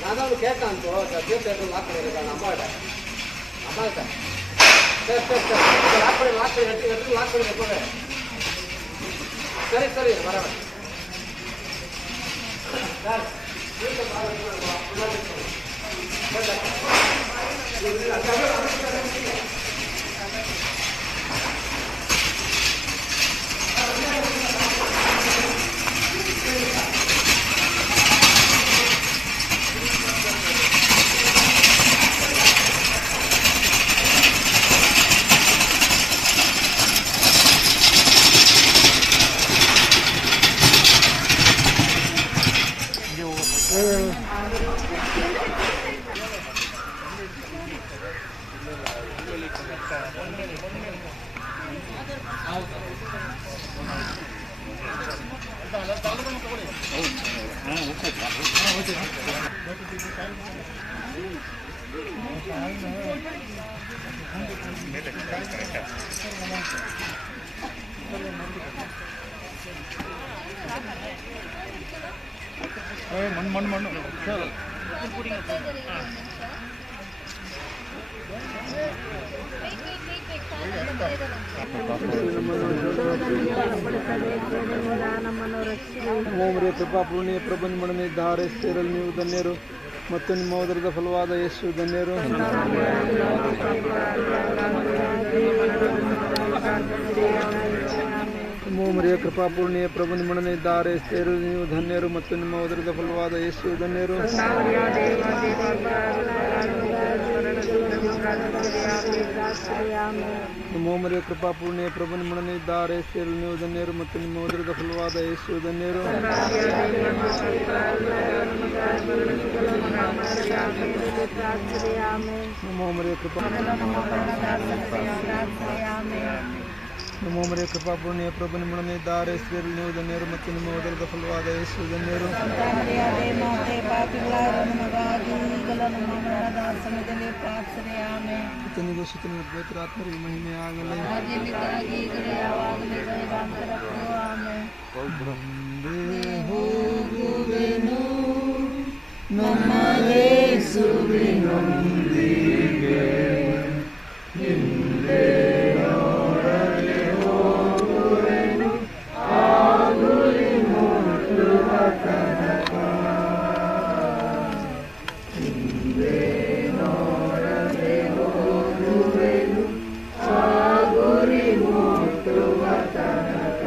ನಾನು ಕೇಳ್ತಾಂತು ತೀರ್ಥರು ಹಾಕ್ಬಿಡಿಲ್ಲ ನಮ್ಮ ಅಮ್ಮ ಹಾಕ್ಬಿಡಿ ಸರಿ ಸರಿ ಬರೋಣ ಮಣ್ಣು ಓಮ್ರೆ ಕೃಪಾ ಪೂರ್ಣಿಯ ಪ್ರಬಂಧ ಮಾಡನಿದ್ದಾರೆ ಸೇರಲು ನೀವು ಧನ್ಯರು ಮತ್ತು ನಿಮ್ಮ ಉದರದ ಫಲವಾದ ಯೇಸು ಧನ್ಯರು. ನಮೋ ಮರಿಯ ಕೃಪಾಪೂರ್ಣಿಯ ಪ್ರಭು ನಿಮ್ಮೊಡನೆ ಇದ್ದಾರೆ, ಸ್ತ್ರೀಯರಲ್ಲಿ ನೀವು ಧನ್ಯರು ಮತ್ತು ನಿಮ್ಮ ಉದರದ ಫಲವಾದ ಯೇಸು ಧನ್ಯರು. ನಮೋ ಮರಿಯ ಕೃಪಾಪೂರ್ಣಿಯ ಪ್ರಭು ನಿಮ್ಮೊಡನೆ ಇದ್ದಾರೆ, ಸ್ತ್ರೀಯರಲ್ಲಿ ನೀವು ಧನ್ಯರು ಮತ್ತು ನಿಮ್ಮ ಉದರದ ಫಲವಾದ ಯೇಸು ಧನ್ಯರು. ನಮೋ ಮರಿಯ ನಮೋ ಮರಿಯ ಕೃಪಾಪೂರ್ಣಿಯ ಪ್ರಭು ನಿಮ್ಮೊಡನೆ ಇದ್ದಾರೆ, ಸ್ತ್ರೀಯರಲ್ಲಿ ನೀವು ಧನ್ಯರು ಮತ್ತು ನಿಮ್ಮ ಉದರದ ಫಲವಾದ ಯೇಸು ಧನ್ಯರು. ಕರ್ತನಿಗೂ ಸುತ್ತಲಿನ ಪವಿತ್ರಾತ್ಮರಿಗೆ ಮಹಿಮೆ ಆಗಲಿ. ಹೋಗುವೆನು ನಮ್ಮ ಯೇಸುವಿನೊಂದಿಗೆ, ಹಿಂದೆ ನೋಡದೆ ಹೋಗುವೆನು ಆ ಗುರಿ ಮುಟ್ಟುವ ತನಕ. ಹಿಂದೆ ನೋಡದೆ ಹೋಗುವೆನು ಆ ಗುರಿ ಮುಟ್ಟುವ ತನಕ.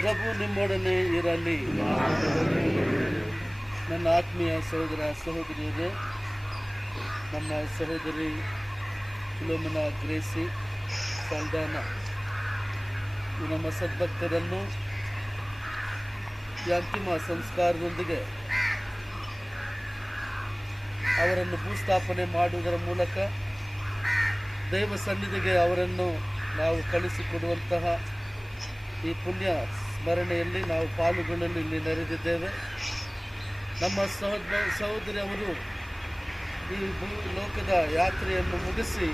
ಪ್ರಭು ನಿಮ್ಮೊಡನೆ ಇರಲಿ. ನನ್ನ ಆತ್ಮೀಯ ಸಹೋದರ ಸಹೋದರಿಯರೇ, ನಮ್ಮ ಸಹೋದರಿ ಫಿಲೋಮಿನಾ ಗ್ರೇಸಿ ಸಾಲ್ದಾನ ಈ ನಮ್ಮ ಸದ್ಭಕ್ತರನ್ನು ಈ ಅಂತಿಮ ಸಂಸ್ಕಾರದೊಂದಿಗೆ ಅವರನ್ನು ಭೂಸ್ಥಾಪನೆ ಮಾಡುವುದರ ಮೂಲಕ ದೈವ ಸನ್ನಿಧಿಗೆ ಅವರನ್ನು ನಾವು ಕಳಿಸಿಕೊಡುವಂತಹ ಈ ಪುಣ್ಯ ಸ್ಮರಣೆಯಲ್ಲಿ ನಾವು ಪಾಲುಗೊಳ್ಳಲು ಇಲ್ಲಿ ನೆರೆದಿದ್ದೇವೆ. ನಮ್ಮ ಸಹೋದರಿ ಅವರು ಈ ಲೋಕದ ಯಾತ್ರೆಯನ್ನು ಮುಗಿಸಿ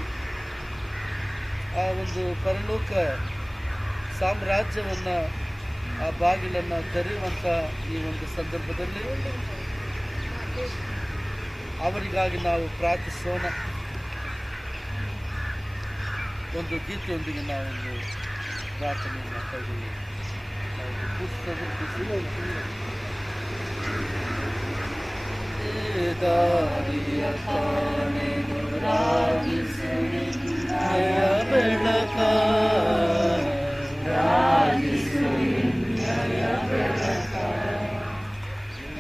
ಆ ಒಂದು ಪರಲೋಕ ಸಾಮ್ರಾಜ್ಯವನ್ನು ಆ ಬಾಗಿಲನ್ನು ತೆರೆಯುವಂಥ ಈ ಒಂದು ಸಂದರ್ಭದಲ್ಲಿ ಅವರಿಗಾಗಿ ನಾವು ಪ್ರಾರ್ಥಿಸೋಣ. ಒಂದು ಗೀತೆಯೊಂದಿಗೆ ನಾವೊಂದು ಪ್ರಾರ್ಥನೆಯನ್ನು ಕೈಗೊಳ್ಳಿ. ದಾರಿಯ ಕಾಣೆನು ರಾಗಿಸು ನಿನ್ನಯ ಬೆಳಕ, ರಾಗಿಸು ನಿನ್ನಯ ಬೆಳಕ,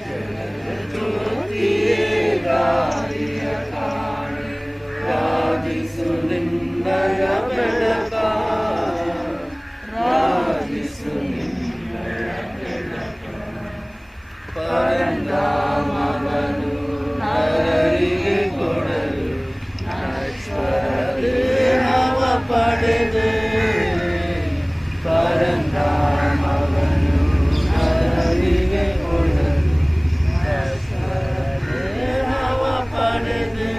ಜಗದ ಜ್ಯೋತಿಯೇ ದಾರಿಯ ಕಾಣೆನು ರಾಗಿಸು ನಿನ್ನಯ ಬೆಳಕ, ರಾಗಿಸು ನಿನ್ನಯ ಬೆಳಕ. ಪರಂಧಾಮವನು ನರರಿಗೆ ಕೊಡಲು ನಶ್ವರ ದೇಹವ ಪಡೆದು, ಪರಂಧಾಮವನು ನರರಿಗೆ ಕೊಡಲು ನಶ್ವರ ದೇಹವ ಪಡೆದು,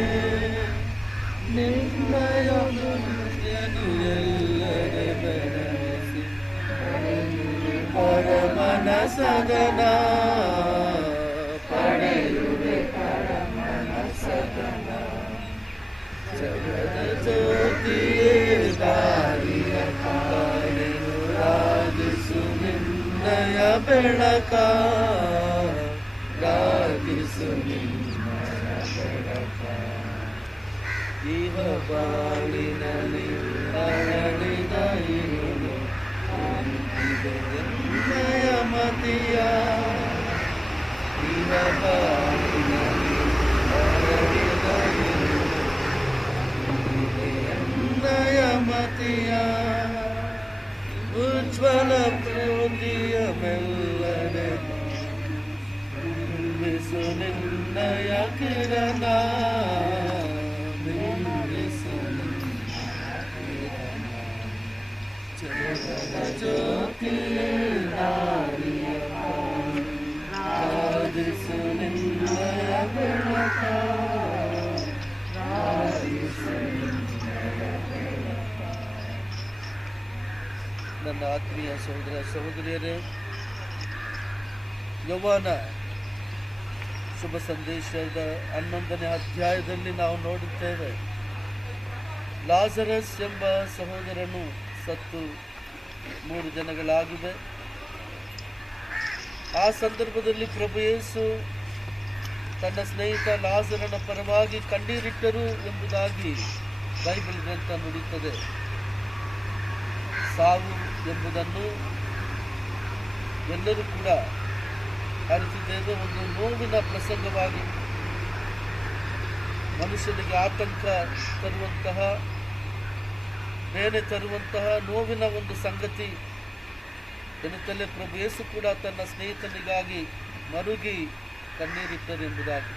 ನಿನ್ನಯ ಮುಕ್ತಿಯನ್ನು ಎಲ್ಲೆಡೆ ಬೆಳೆಸಿ ಪರಮನ ಸದನ ಪಡೆಯುವೆ, ಪರಮನ ಸದನ. ಜಗದ ಜ್ಯೋತಿಯೇ ದಾರಿಯ ಕಾಣೆನು ರಾಗಿಸು ನಿನ್ನಯ ಬೆಳಕ, ರಾಗಿಸು ನಿನ್ನಯ ಬೆಳಕ. ಇಹ ಬಾಳಿನಲ್ಲಿ ಅರಳಿದ ಇರುಳು ಎನ್ನಯ ಮತಿಯ, ಇಹ ಬಾಳಿನಲ್ಲಿ ಅರಳಿದ ಇರುಳು ಎನ್ನಯ ಮತಿಯ. ಉಜ್ವಲ ಜ್ಯೋತಿಯ ಮೆಲ್ಲನೆ ಬಿಸು ನಿನ್ನಯ ಕಿರಣ, ಜಗದ ಜ್ಯೋತಿಯೇ ದಾರಿಯ ರಾಗಿಸು ನಿನ್ನಯ ಬೆಳಕ, ರಾಗಿಸು ನಿನ್ನಯ ಬೆಳಕ. ನನ್ನ ಆತ್ಮೀಯ ಸಹೋದರ ಸಹೋದರಿಯರೇ, ಯೋಹಾನ ಶುಭ ಸಂದೇಶದ 11ನೇ ಅಧ್ಯಾಯದಲ್ಲಿ ನಾವು ನೋಡುತ್ತೇವೆ, ಲಾಜರಸ್ ಎಂಬ ಸಹೋದರನು ಸತ್ತು 3 ದಿನಗಳಾಗಿವೆ. ಆ ಸಂದರ್ಭದಲ್ಲಿ ಪ್ರಭು ಯೇಸು ತನ್ನ ಸ್ನೇಹಿತ ಲಾಜರನ ಪರವಾಗಿ ಕಣ್ಣೀರಿಟ್ಟರು ಎಂಬುದಾಗಿ ಬೈಬಲ್ ಗ್ರಂಥ ನುಡಿಯುತ್ತದೆ. ಸಾವು ಎಂಬುದನ್ನು ಎಲ್ಲರೂ ಕೂಡ ಅರಿತಿದ್ದೇವೆ. ಒಂದು ನೋವಿನ ಪ್ರಸಂಗವಾಗಿ ಮನುಷ್ಯನಿಗೆ ಆತಂಕ ತರುವಂತಹ, ಬೇನೆ ತರುವಂತಹ ನೋವಿನ ಒಂದು ಸಂಗತಿ ಎನ್ನುತ್ತಲೇ ಪ್ರಭು ಯೇಸು ಕೂಡ ತನ್ನ ಸ್ನೇಹಿತನಿಗಾಗಿ ಮರುಗಿ ಕಣ್ಣೀರಿಟ್ಟರು ಎಂಬುದಾಗಿ.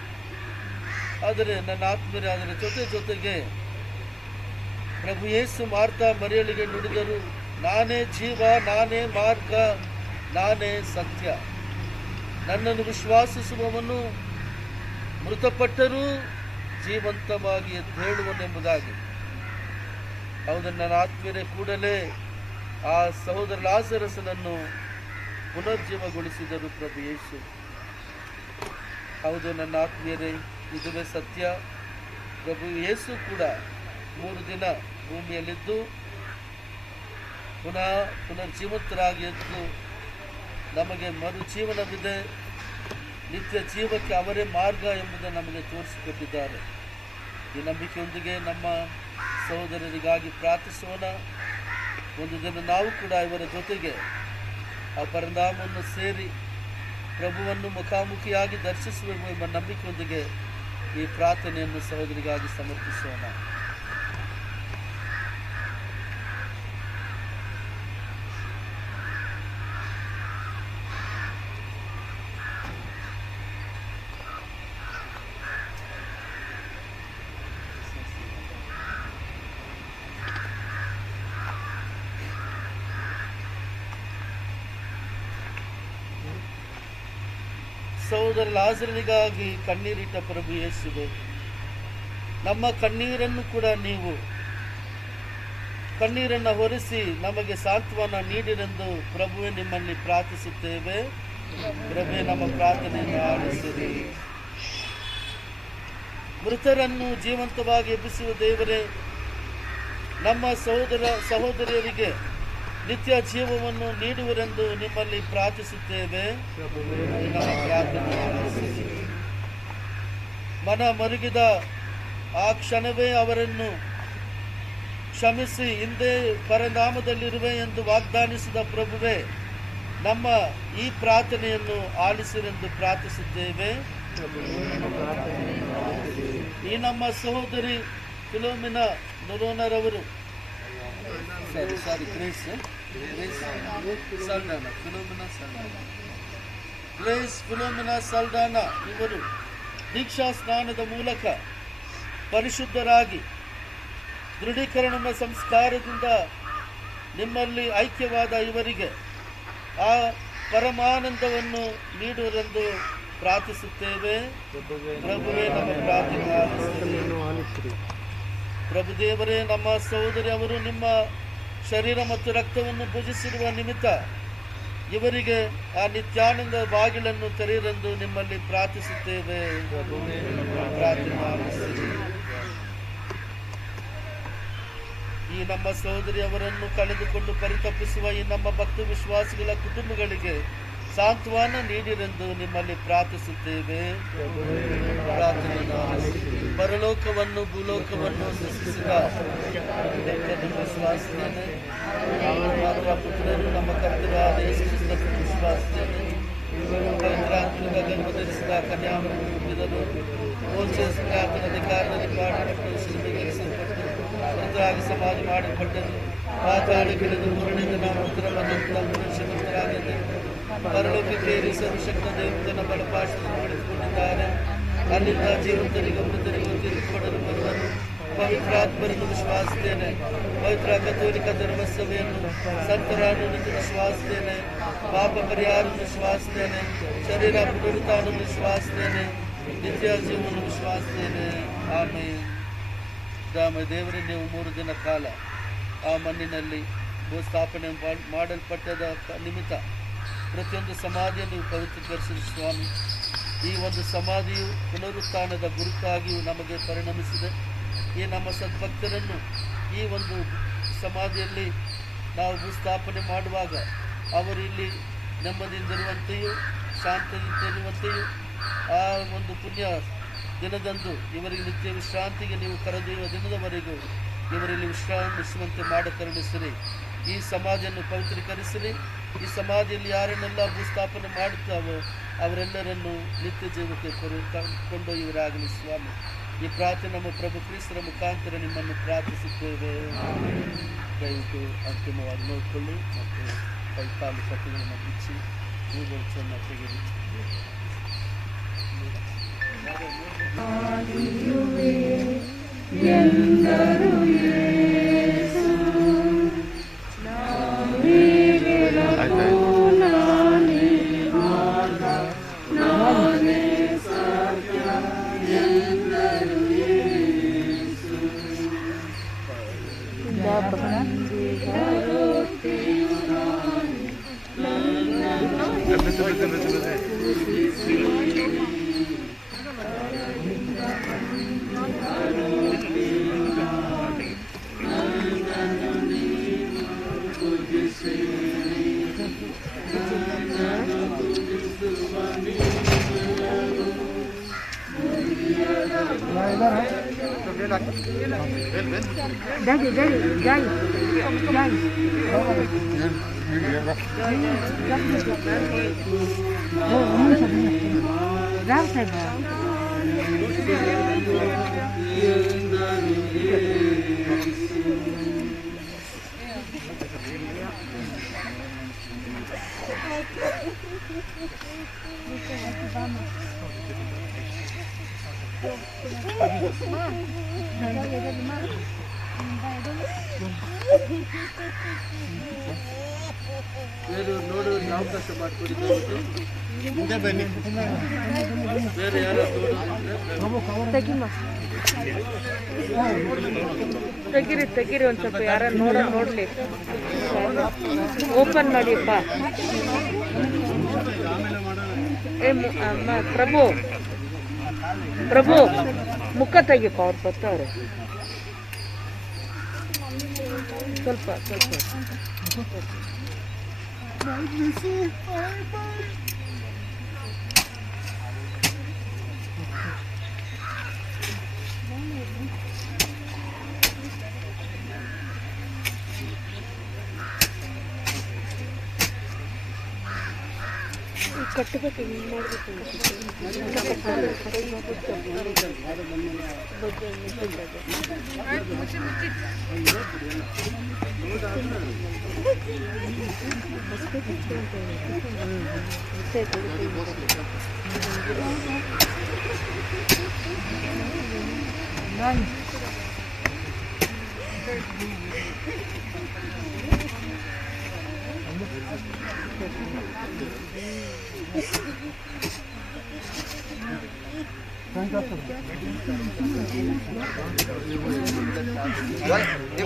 ಆದರೆ ನನ್ನ ಆತ್ಮೀಯರೇ, ಅದರ ಜೊತೆಗೆ ಪ್ರಭು ಯೇಸು ಮಾರ್ಥ ಮರಿಯಳಿಗೆ ನುಡಿದರು, ನಾನೇ ಜೀವ, ನಾನೇ ಮಾರ್ಗ, ನಾನೇ ಸತ್ಯ. ನನ್ನನ್ನು ವಿಶ್ವಾಸಿಸುವವನು ಮೃತಪಟ್ಟರೂ ಜೀವಂತವಾಗಿ ಎದ್ದೇಳುವನೆಂಬುದಾಗಿ. ಹೌದು ನನ್ನ ಆತ್ಮೀಯರೇ, ಕೂಡಲೇ ಆ ಸಹೋದರ ಲಾಜರಸನನ್ನು ಪುನರ್ಜೀವಗೊಳಿಸಿದರು ಪ್ರಭು ಯೇಸು. ಹೌದು ನನ್ನ ಆತ್ಮೀಯರೇ, ಇದುವೇ ಸತ್ಯ. ಪ್ರಭು ಯೇಸು ಕೂಡ 3 ದಿನ ಭೂಮಿಯಲ್ಲಿದ್ದು ಪುನರ್ಜೀವಂತರಾಗಿ ಎದ್ದು ನಮಗೆ ಮರುಜೀವನವಿದೆ, ನಿತ್ಯ ಜೀವಕ್ಕೆ ಅವರೇ ಮಾರ್ಗ ಎಂಬುದನ್ನು ನಮಗೆ ತೋರಿಸಿಕೊಟ್ಟಿದ್ದಾರೆ. ಈ ನಂಬಿಕೆಯೊಂದಿಗೆ ನಮ್ಮ ಸಹೋದರರಿಗಾಗಿ ಪ್ರಾರ್ಥಿಸೋಣ. ಒಂದು ದಿನ ನಾವು ಕೂಡ ಇವರ ಜೊತೆಗೆ ಆ ಪರಧಾಮವನ್ನು ಸೇರಿ ಪ್ರಭುವನ್ನು ಮುಖಾಮುಖಿಯಾಗಿ ದರ್ಶಿಸುವೆವು ಎಂಬ ನಂಬಿಕೆಯೊಂದಿಗೆ ಈ ಪ್ರಾರ್ಥನೆಯನ್ನು ಸಹೋದರಿಗಾಗಿ ಸಮರ್ಪಿಸೋಣ. ಸಹೋದರ ಲಾಜರನಿಗಾಗಿ ಕಣ್ಣೀರಿಟ್ಟ ಪ್ರಭು ಯೇಸುವೆ, ನಮ್ಮ ಕಣ್ಣೀರನ್ನು ಕೂಡ ನೀವು ಕಣ್ಣೀರನ್ನು ಹೊರಿಸಿ ನಮಗೆ ಸಾಂತ್ವನ ನೀಡಿರೆಂದು ಪ್ರಭುವೆ ನಿಮ್ಮಲ್ಲಿ ಪ್ರಾರ್ಥಿಸುತ್ತೇವೆ. ಪ್ರಭುವೆ, ನಮ್ಮ ಪ್ರಾರ್ಥನೆಯನ್ನು ಆಲಿಸಿರಿ. ಮೃತರನ್ನು ಜೀವಂತವಾಗಿ ಎಬ್ಬಿಸುವ ದೇವರೇ, ನಮ್ಮ ಸಹೋದರಿಯರಿಗೆ ನಿತ್ಯ ಜೀವವನ್ನು ನೀಡುವರೆಂದು ನಿಮ್ಮಲ್ಲಿ ಪ್ರಾರ್ಥಿಸುತ್ತೇವೆ. ನಮ್ಮ ಪ್ರಾರ್ಥನೆ ಆಲಿಸಿರಿ. ಮನ ಮರುಗಿದ ಆ ಕ್ಷಣವೇ ಅವರನ್ನು ಕ್ಷಮಿಸಿ ಹಿಂದೆ ಪರನಾಮದಲ್ಲಿರುವೆ ಎಂದು ವಾಗ್ದಾನಿಸಿದ ಪ್ರಭುವೇ, ನಮ್ಮ ಈ ಪ್ರಾರ್ಥನೆಯನ್ನು ಆಲಿಸಿರೆಂದು ಪ್ರಾರ್ಥಿಸುತ್ತೇವೆ. ಈ ನಮ್ಮ ಸಹೋದರಿ ಫಿಲೋಮಿನಾ ನೊರೋನರವರು ಫಿಲೋಮಿನಾ ಸಲ್ಡಾನಾ ಇವರು ದೀಕ್ಷಾ ಸ್ನಾನದ ಮೂಲಕ ಪರಿಶುದ್ಧರಾಗಿ ದೃಢೀಕರಣ ಸಂಸ್ಕಾರದಿಂದ ನಿಮ್ಮಲ್ಲಿ ಐಕ್ಯವಾದ ಇವರಿಗೆ ಆ ಪರಮಾನಂದವನ್ನು ನೀಡುವರೆಂದು ಪ್ರಾರ್ಥಿಸುತ್ತೇವೆ. ಪ್ರಭುವೇ, ನಮ್ಮ ಪ್ರಾರ್ಥನೆ ಆಲಿಸಿರಿ. ಪ್ರಭುದೇವರೇ, ನಮ್ಮ ಸಹೋದರಿ ಅವರು ನಿಮ್ಮ ಶರೀರ ಮತ್ತು ರಕ್ತವನ್ನು ಭುಜಿಸಿರುವ ನಿಮಿತ್ತ ಇವರಿಗೆ ಆ ನಿತ್ಯಾನಂದ ಬಾಗಿಲನ್ನು ತೆರೆಯರೆಂದು ನಿಮ್ಮಲ್ಲಿ ಪ್ರಾರ್ಥಿಸುತ್ತೇವೆ. ಪ್ರಾರ್ಥನೆ ಆಲಿಸಿರಿ. ಈ ನಮ್ಮ ಸಹೋದರಿ ಅವರನ್ನು ಕಳೆದುಕೊಂಡು ಪರಿತಪಿಸುವ ಈ ನಮ್ಮ ಭಕ್ತ ವಿಶ್ವಾಸಿಗಳ ಕುಟುಂಬಗಳಿಗೆ ಸಾಂತ್ವನ ನೀಡಿರೆಂದು ನಿಮ್ಮಲ್ಲಿ ಪ್ರಾರ್ಥಿಸುತ್ತೇವೆ. ಪರಲೋಕವನ್ನು ಭೂಲೋಕವನ್ನು ಸೃಷ್ಟಿಸಿದ ವಿಶ್ವಾಸಿದ್ದೇನೆ. ಮಾನವ ಪುತ್ರರು ನಮ್ಮ ಕರ್ತನಾದ ಯೇಸು ಕ್ರಿಸ್ತನ ವಿಶ್ವಾಸಿದ್ದೇನೆ. ಪವಿತ್ರಾತ್ಮಕ ಗರ್ಭಧರಿಸಿದ ಕನ್ಯಾಮರಿಯನ್ನು ಹುಟ್ಟಿದರು. ಆತನ ಅಧಿಕಾರದಲ್ಲಿ ಮಾಡಲ್ಪಟ್ಟು ಶಿಲುಬೆಗೇರಿಸಲ್ಪಟ್ಟು ಮೃತರಾಗಿ ಸಮಾಧಿ ಮಾಡಲ್ಪಟ್ಟರು. ಪಾತಾಳಕ್ಕಿಳಿದು ಮೂರನೇ ನಾವು ಉತ್ತರವಾದಂಥ ಮನುಷ್ಯರಾಗಿದ್ದರು. ಪರಲೋಕಕ್ಕೆ ಸರ್ವಶಕ್ತ ದೇವತನ ಬಲಪಾಶವನ್ನು ಪಡೆದುಕೊಂಡಿದ್ದಾರೆ. ಅಲ್ಲಿಂದ ಜೀವಂತರಿಗೂ ಮೃತರಿಗೂ ತೀರ್ಪು ಕೊಡಲು ಬರುವರು. ಪವಿತ್ರಾತ್ಮರನ್ನು ವಿಶ್ವಾಸಿದ್ದೇನೆ. ಪವಿತ್ರ ಕಥೋಲಿಕ ಧರ್ಮಸಭೆಯನ್ನು ಸಂತರನ್ನು ವಿಶ್ವಾಸಿದ್ದೇನೆ. ಪಾಪ ಪರಿಹಾರವನ್ನು ವಿಶ್ವಾಸಿದ್ದೇನೆ. ಶರೀರ ಪುನರುತ್ಥಾನವನ್ನು ವಿಶ್ವಾಸಿದ್ದೇನೆ. ನಿತ್ಯ ಜೀವನವನ್ನು ವಿಶ್ವಾಸಿದ್ದೇನೆ. ಆಮೇಲೆ ದೇವರೇ, ನೀವು 3 ದಿನ ಕಾಲ ಆ ಮಣ್ಣಿನಲ್ಲಿ ಭೂಸ್ಥಾಪನೆ ಮಾಡಲ್ಪಟ್ಟದ ನಿಮಿತ್ತ ಪ್ರತಿಯೊಂದು ಸಮಾಧಿಯನ್ನು ನೀವು ಪವಿತ್ರೀಕರಿಸಿದ ಸ್ವಾಮಿ. ಈ ಒಂದು ಸಮಾಧಿಯು ಪುನರುತ್ಥಾನದ ಗುರುತಾಗಿಯೂ ನಮಗೆ ಪರಿಣಮಿಸಿದೆ. ಈ ನಮ್ಮ ಸದ್ಭಕ್ತರನ್ನು ಈ ಒಂದು ಸಮಾಧಿಯಲ್ಲಿ ನಾವು ಭೂಸ್ಥಾಪನೆ ಮಾಡುವಾಗ ಅವರು ಇಲ್ಲಿ ನೆಮ್ಮದಿಯಿಂದಿರುವಂತೆಯೂ ಶಾಂತಿಯಿಂದಿರುವಂತೆಯೂ ಆ ಒಂದು ಪುಣ್ಯ ದಿನದಂದು ಇವರಿಗೆ ನಿತ್ಯ ವಿಶ್ರಾಂತಿಗೆ ನೀವು ಕರೆದೊಯ್ಯುವ ದಿನದವರೆಗೂ ಇವರಲ್ಲಿ ವಿಶ್ರಾಮಿಸುವಂತೆ ಮಾಡಿ ಕರುಣಿಸಿರಿ. ಈ ಸಮಾಧಿಯನ್ನು ಪವಿತ್ರೀಕರಿಸಿರಿ. ಈ ಸಮಾಧಿಯಲ್ಲಿ ಯಾರನ್ನೆಲ್ಲ ಭೂಸ್ಥಾಪನೆ ಮಾಡುತ್ತಾವೋ ಅವರೆಲ್ಲರನ್ನು ನಿತ್ಯ ಜೀವಕ್ಕೆ ಕೊಂಡೊಯ್ಯುವರಾಗಲಿ ಸ್ವಾಮಿ. ಈ ಪ್ರಾರ್ಥನೆ ನಮ್ಮ ಪ್ರಭು ಕ್ರಿಸ್ತರ ಮುಖಾಂತರ ನಿಮ್ಮನ್ನು ಪ್ರಾರ್ಥಿಸುತ್ತೇವೆ. ದಯವಿಟ್ಟು ಅಂತಿಮವಾಗಿ ನೋಡಿಕೊಳ್ಳಿ ಮತ್ತು ಕೈಕಾಲು ಕಟ್ಟುಗಳನ್ನು ಬಿಚ್ಚಿ ಹೂಗಳು ಚೆನ್ನಾಗಿ ತೆಗೆದು ನೋಡು ಅವಕಾಶ ಮಾಡಿಕೊಡಿ. ಮುಂದೆ ಬನ್ನಿ. ಬೇರೆ ಯಾರು ತೆಗಿರಿ ಒಂದು ಸ್ವಲ್ಪ ಯಾರು ನೋಡ್ಲಿ. ಓಪನ್ ಮಾಡಿಪ್ಪ. ಪ್ರಭು ಮುಖ ತೆಗಿಪ್ಪ, ಅವ್ರು ಬರ್ತಾವ್ರೆ. ಸ್ವಲ್ಪ ಕಟ್ಟಬೇಕು, ಹಿಂಗೆ ಮಾಡಬೇಕು.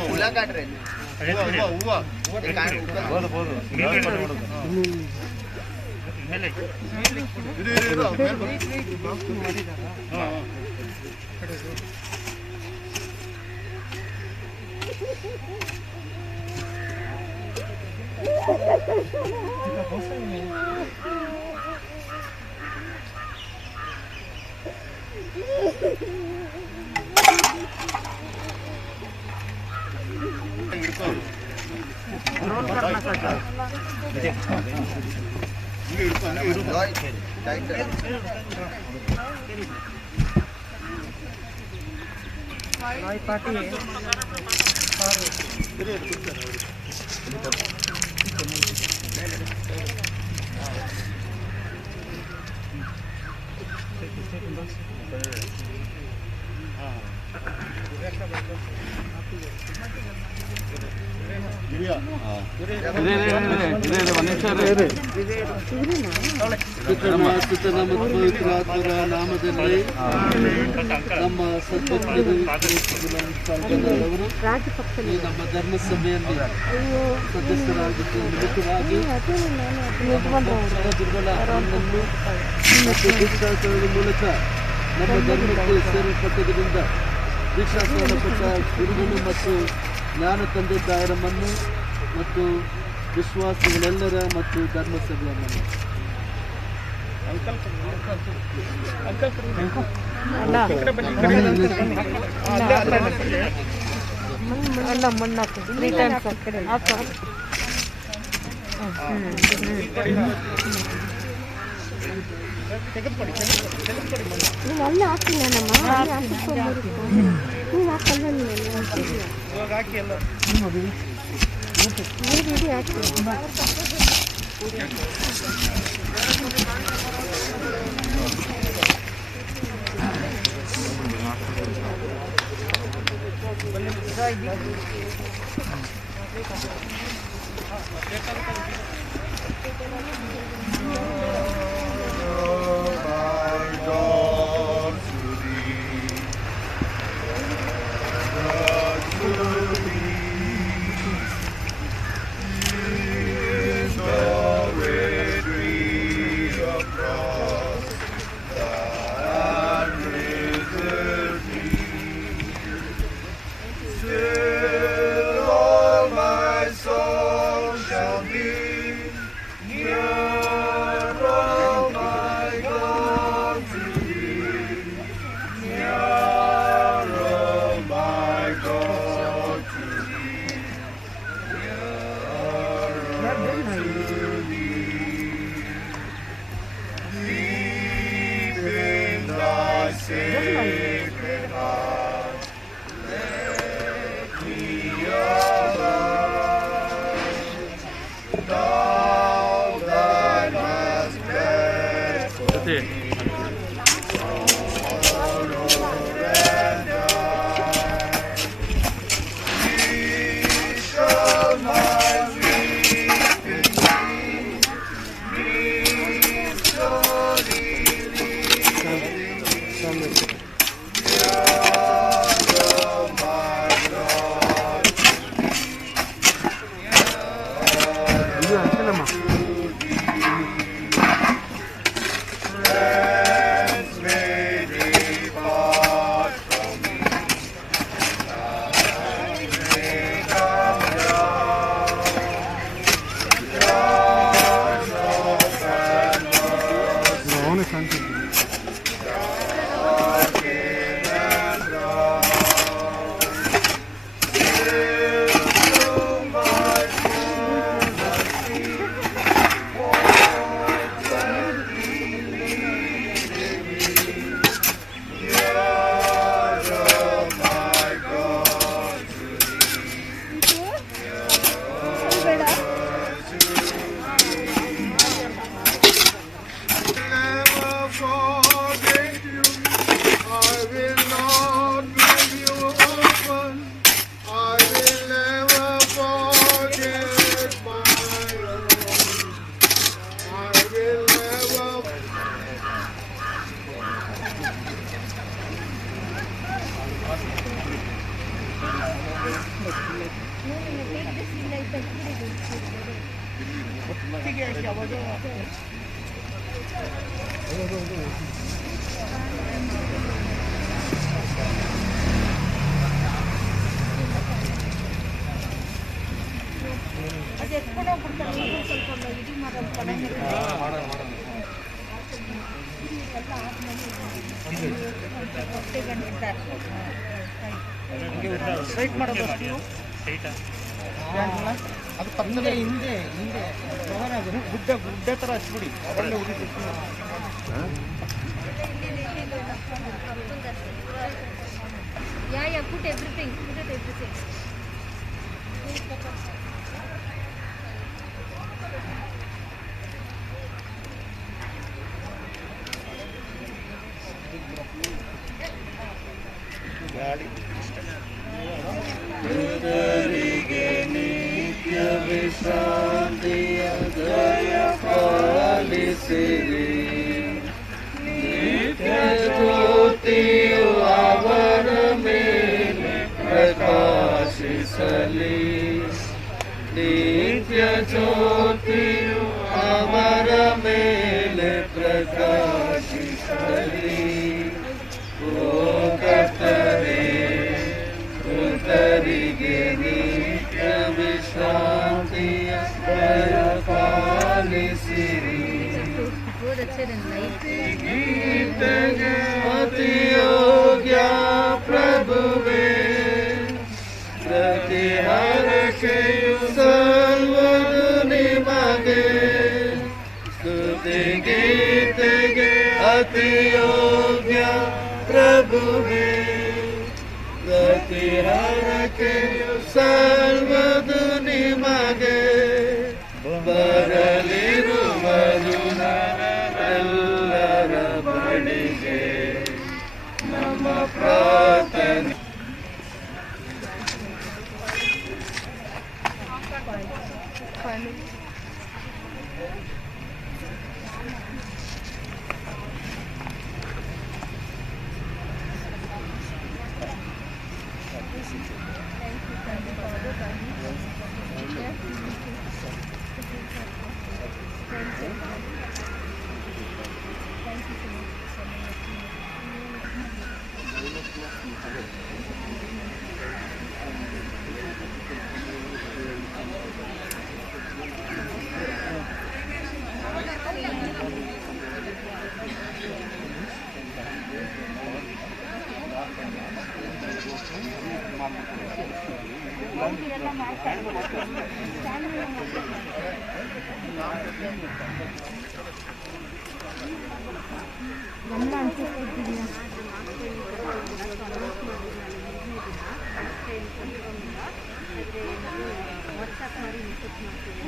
फुला काट रहे ನಾಮದಲ್ಲಿ ನಮ್ಮ ಸದ್ಭಕ್ತರು ನಮ್ಮ ಧರ್ಮಸಭೆಯಲ್ಲಿ ಸದಸ್ಯರಾಗಿದ್ದು ಮುಖ್ಯವಾಗಿ ದುರ್ಬಲ ಮತ್ತು ದೀಕ್ಷಾಸ್ತ್ರದ ಮೂಲಕ ನಮ್ಮ ಧರ್ಮಕ್ಕೆ ಸೇರಲ್ಪಟ್ಟದ್ರಿಂದ ದೀಕ್ಷಾಸ್ತ್ರ ಪಟ್ಟ ಗುರುಗಳು ಮತ್ತು ಜ್ಞಾನ ತಂದೆ ತಾಯರಮ್ಮನ್ನು ಮತ್ತು ವಿಶ್ವಾಸಿಗಳೆಲ್ಲರ ಮತ್ತು ಧರ್ಮಸಭೆಯನ್ನು All my soul shall be near. ಅದು ಪಕ್ಕದ ಹಿಂದೆ ಗುಡ್ಡ ಗುಡ್ಡ ತರ ಹಚ್ಬಿಡಿ. Yeah, put everything. Put it everything. ಗಾಡಿ ಹೃದಯರಿಗೆ ನಿತ್ಯ ವಿಶ್ರಾಂತಿಯ ದಯ ಪಾಲಿಸಿರಿ. ನಿತ್ಯ ಜ್ಯೋತಿಯು ಅವರ ಮೇಲೆ ಪ್ರಕಾಶಿಸಲಿ. ನಿತ್ಯ ಜ್ಯೋತಿಯು ಅವರ ಮೇಲೆ ಪ್ರಕಾಶಿಸಲಿ. ಓ ಕರ್ತನೇ, ಮೃತರಿಗೆ ನಿತ್ಯ ವಿಶ್ರಾಂತಿಯ ದಯ ಪಾಲಿಸಿರಿ. ಗೀತೆಗೆ ಅತಿಯೋಗ್ಯ ಪ್ರಭುವೇ, ಪ್ರತಿ ಹರಕೆಯು ಸಲ್ಲುವುದು ನಿಮಗೆ. ಸ್ತುತಿ ಗೀತೆಗೆ ಅತಿಯೋಗ್ಯ ಪ್ರಭುವೇ, ಪ್ರತಿ ಹರಕೆಯು ಸಲ್ಲುವುದು ನಿಮಗೆ. ಬರಲಿರುವುದು ನರೆಲ್ಲರ ಬಳಿಗೆ ನಮ್ಮ ಪ್ರಾರ್ಥನೆ. ಗಮನ ಅನ್ಸುತ್ತಿದ್ದೀಯಾ? ಆದರೆ ಏನಾದರೂ ವಾಟ್ಸಪ್ ಮಾಡಿ ಮೆಸೇಜ್ ಮಾಡ್ತೀವಿ.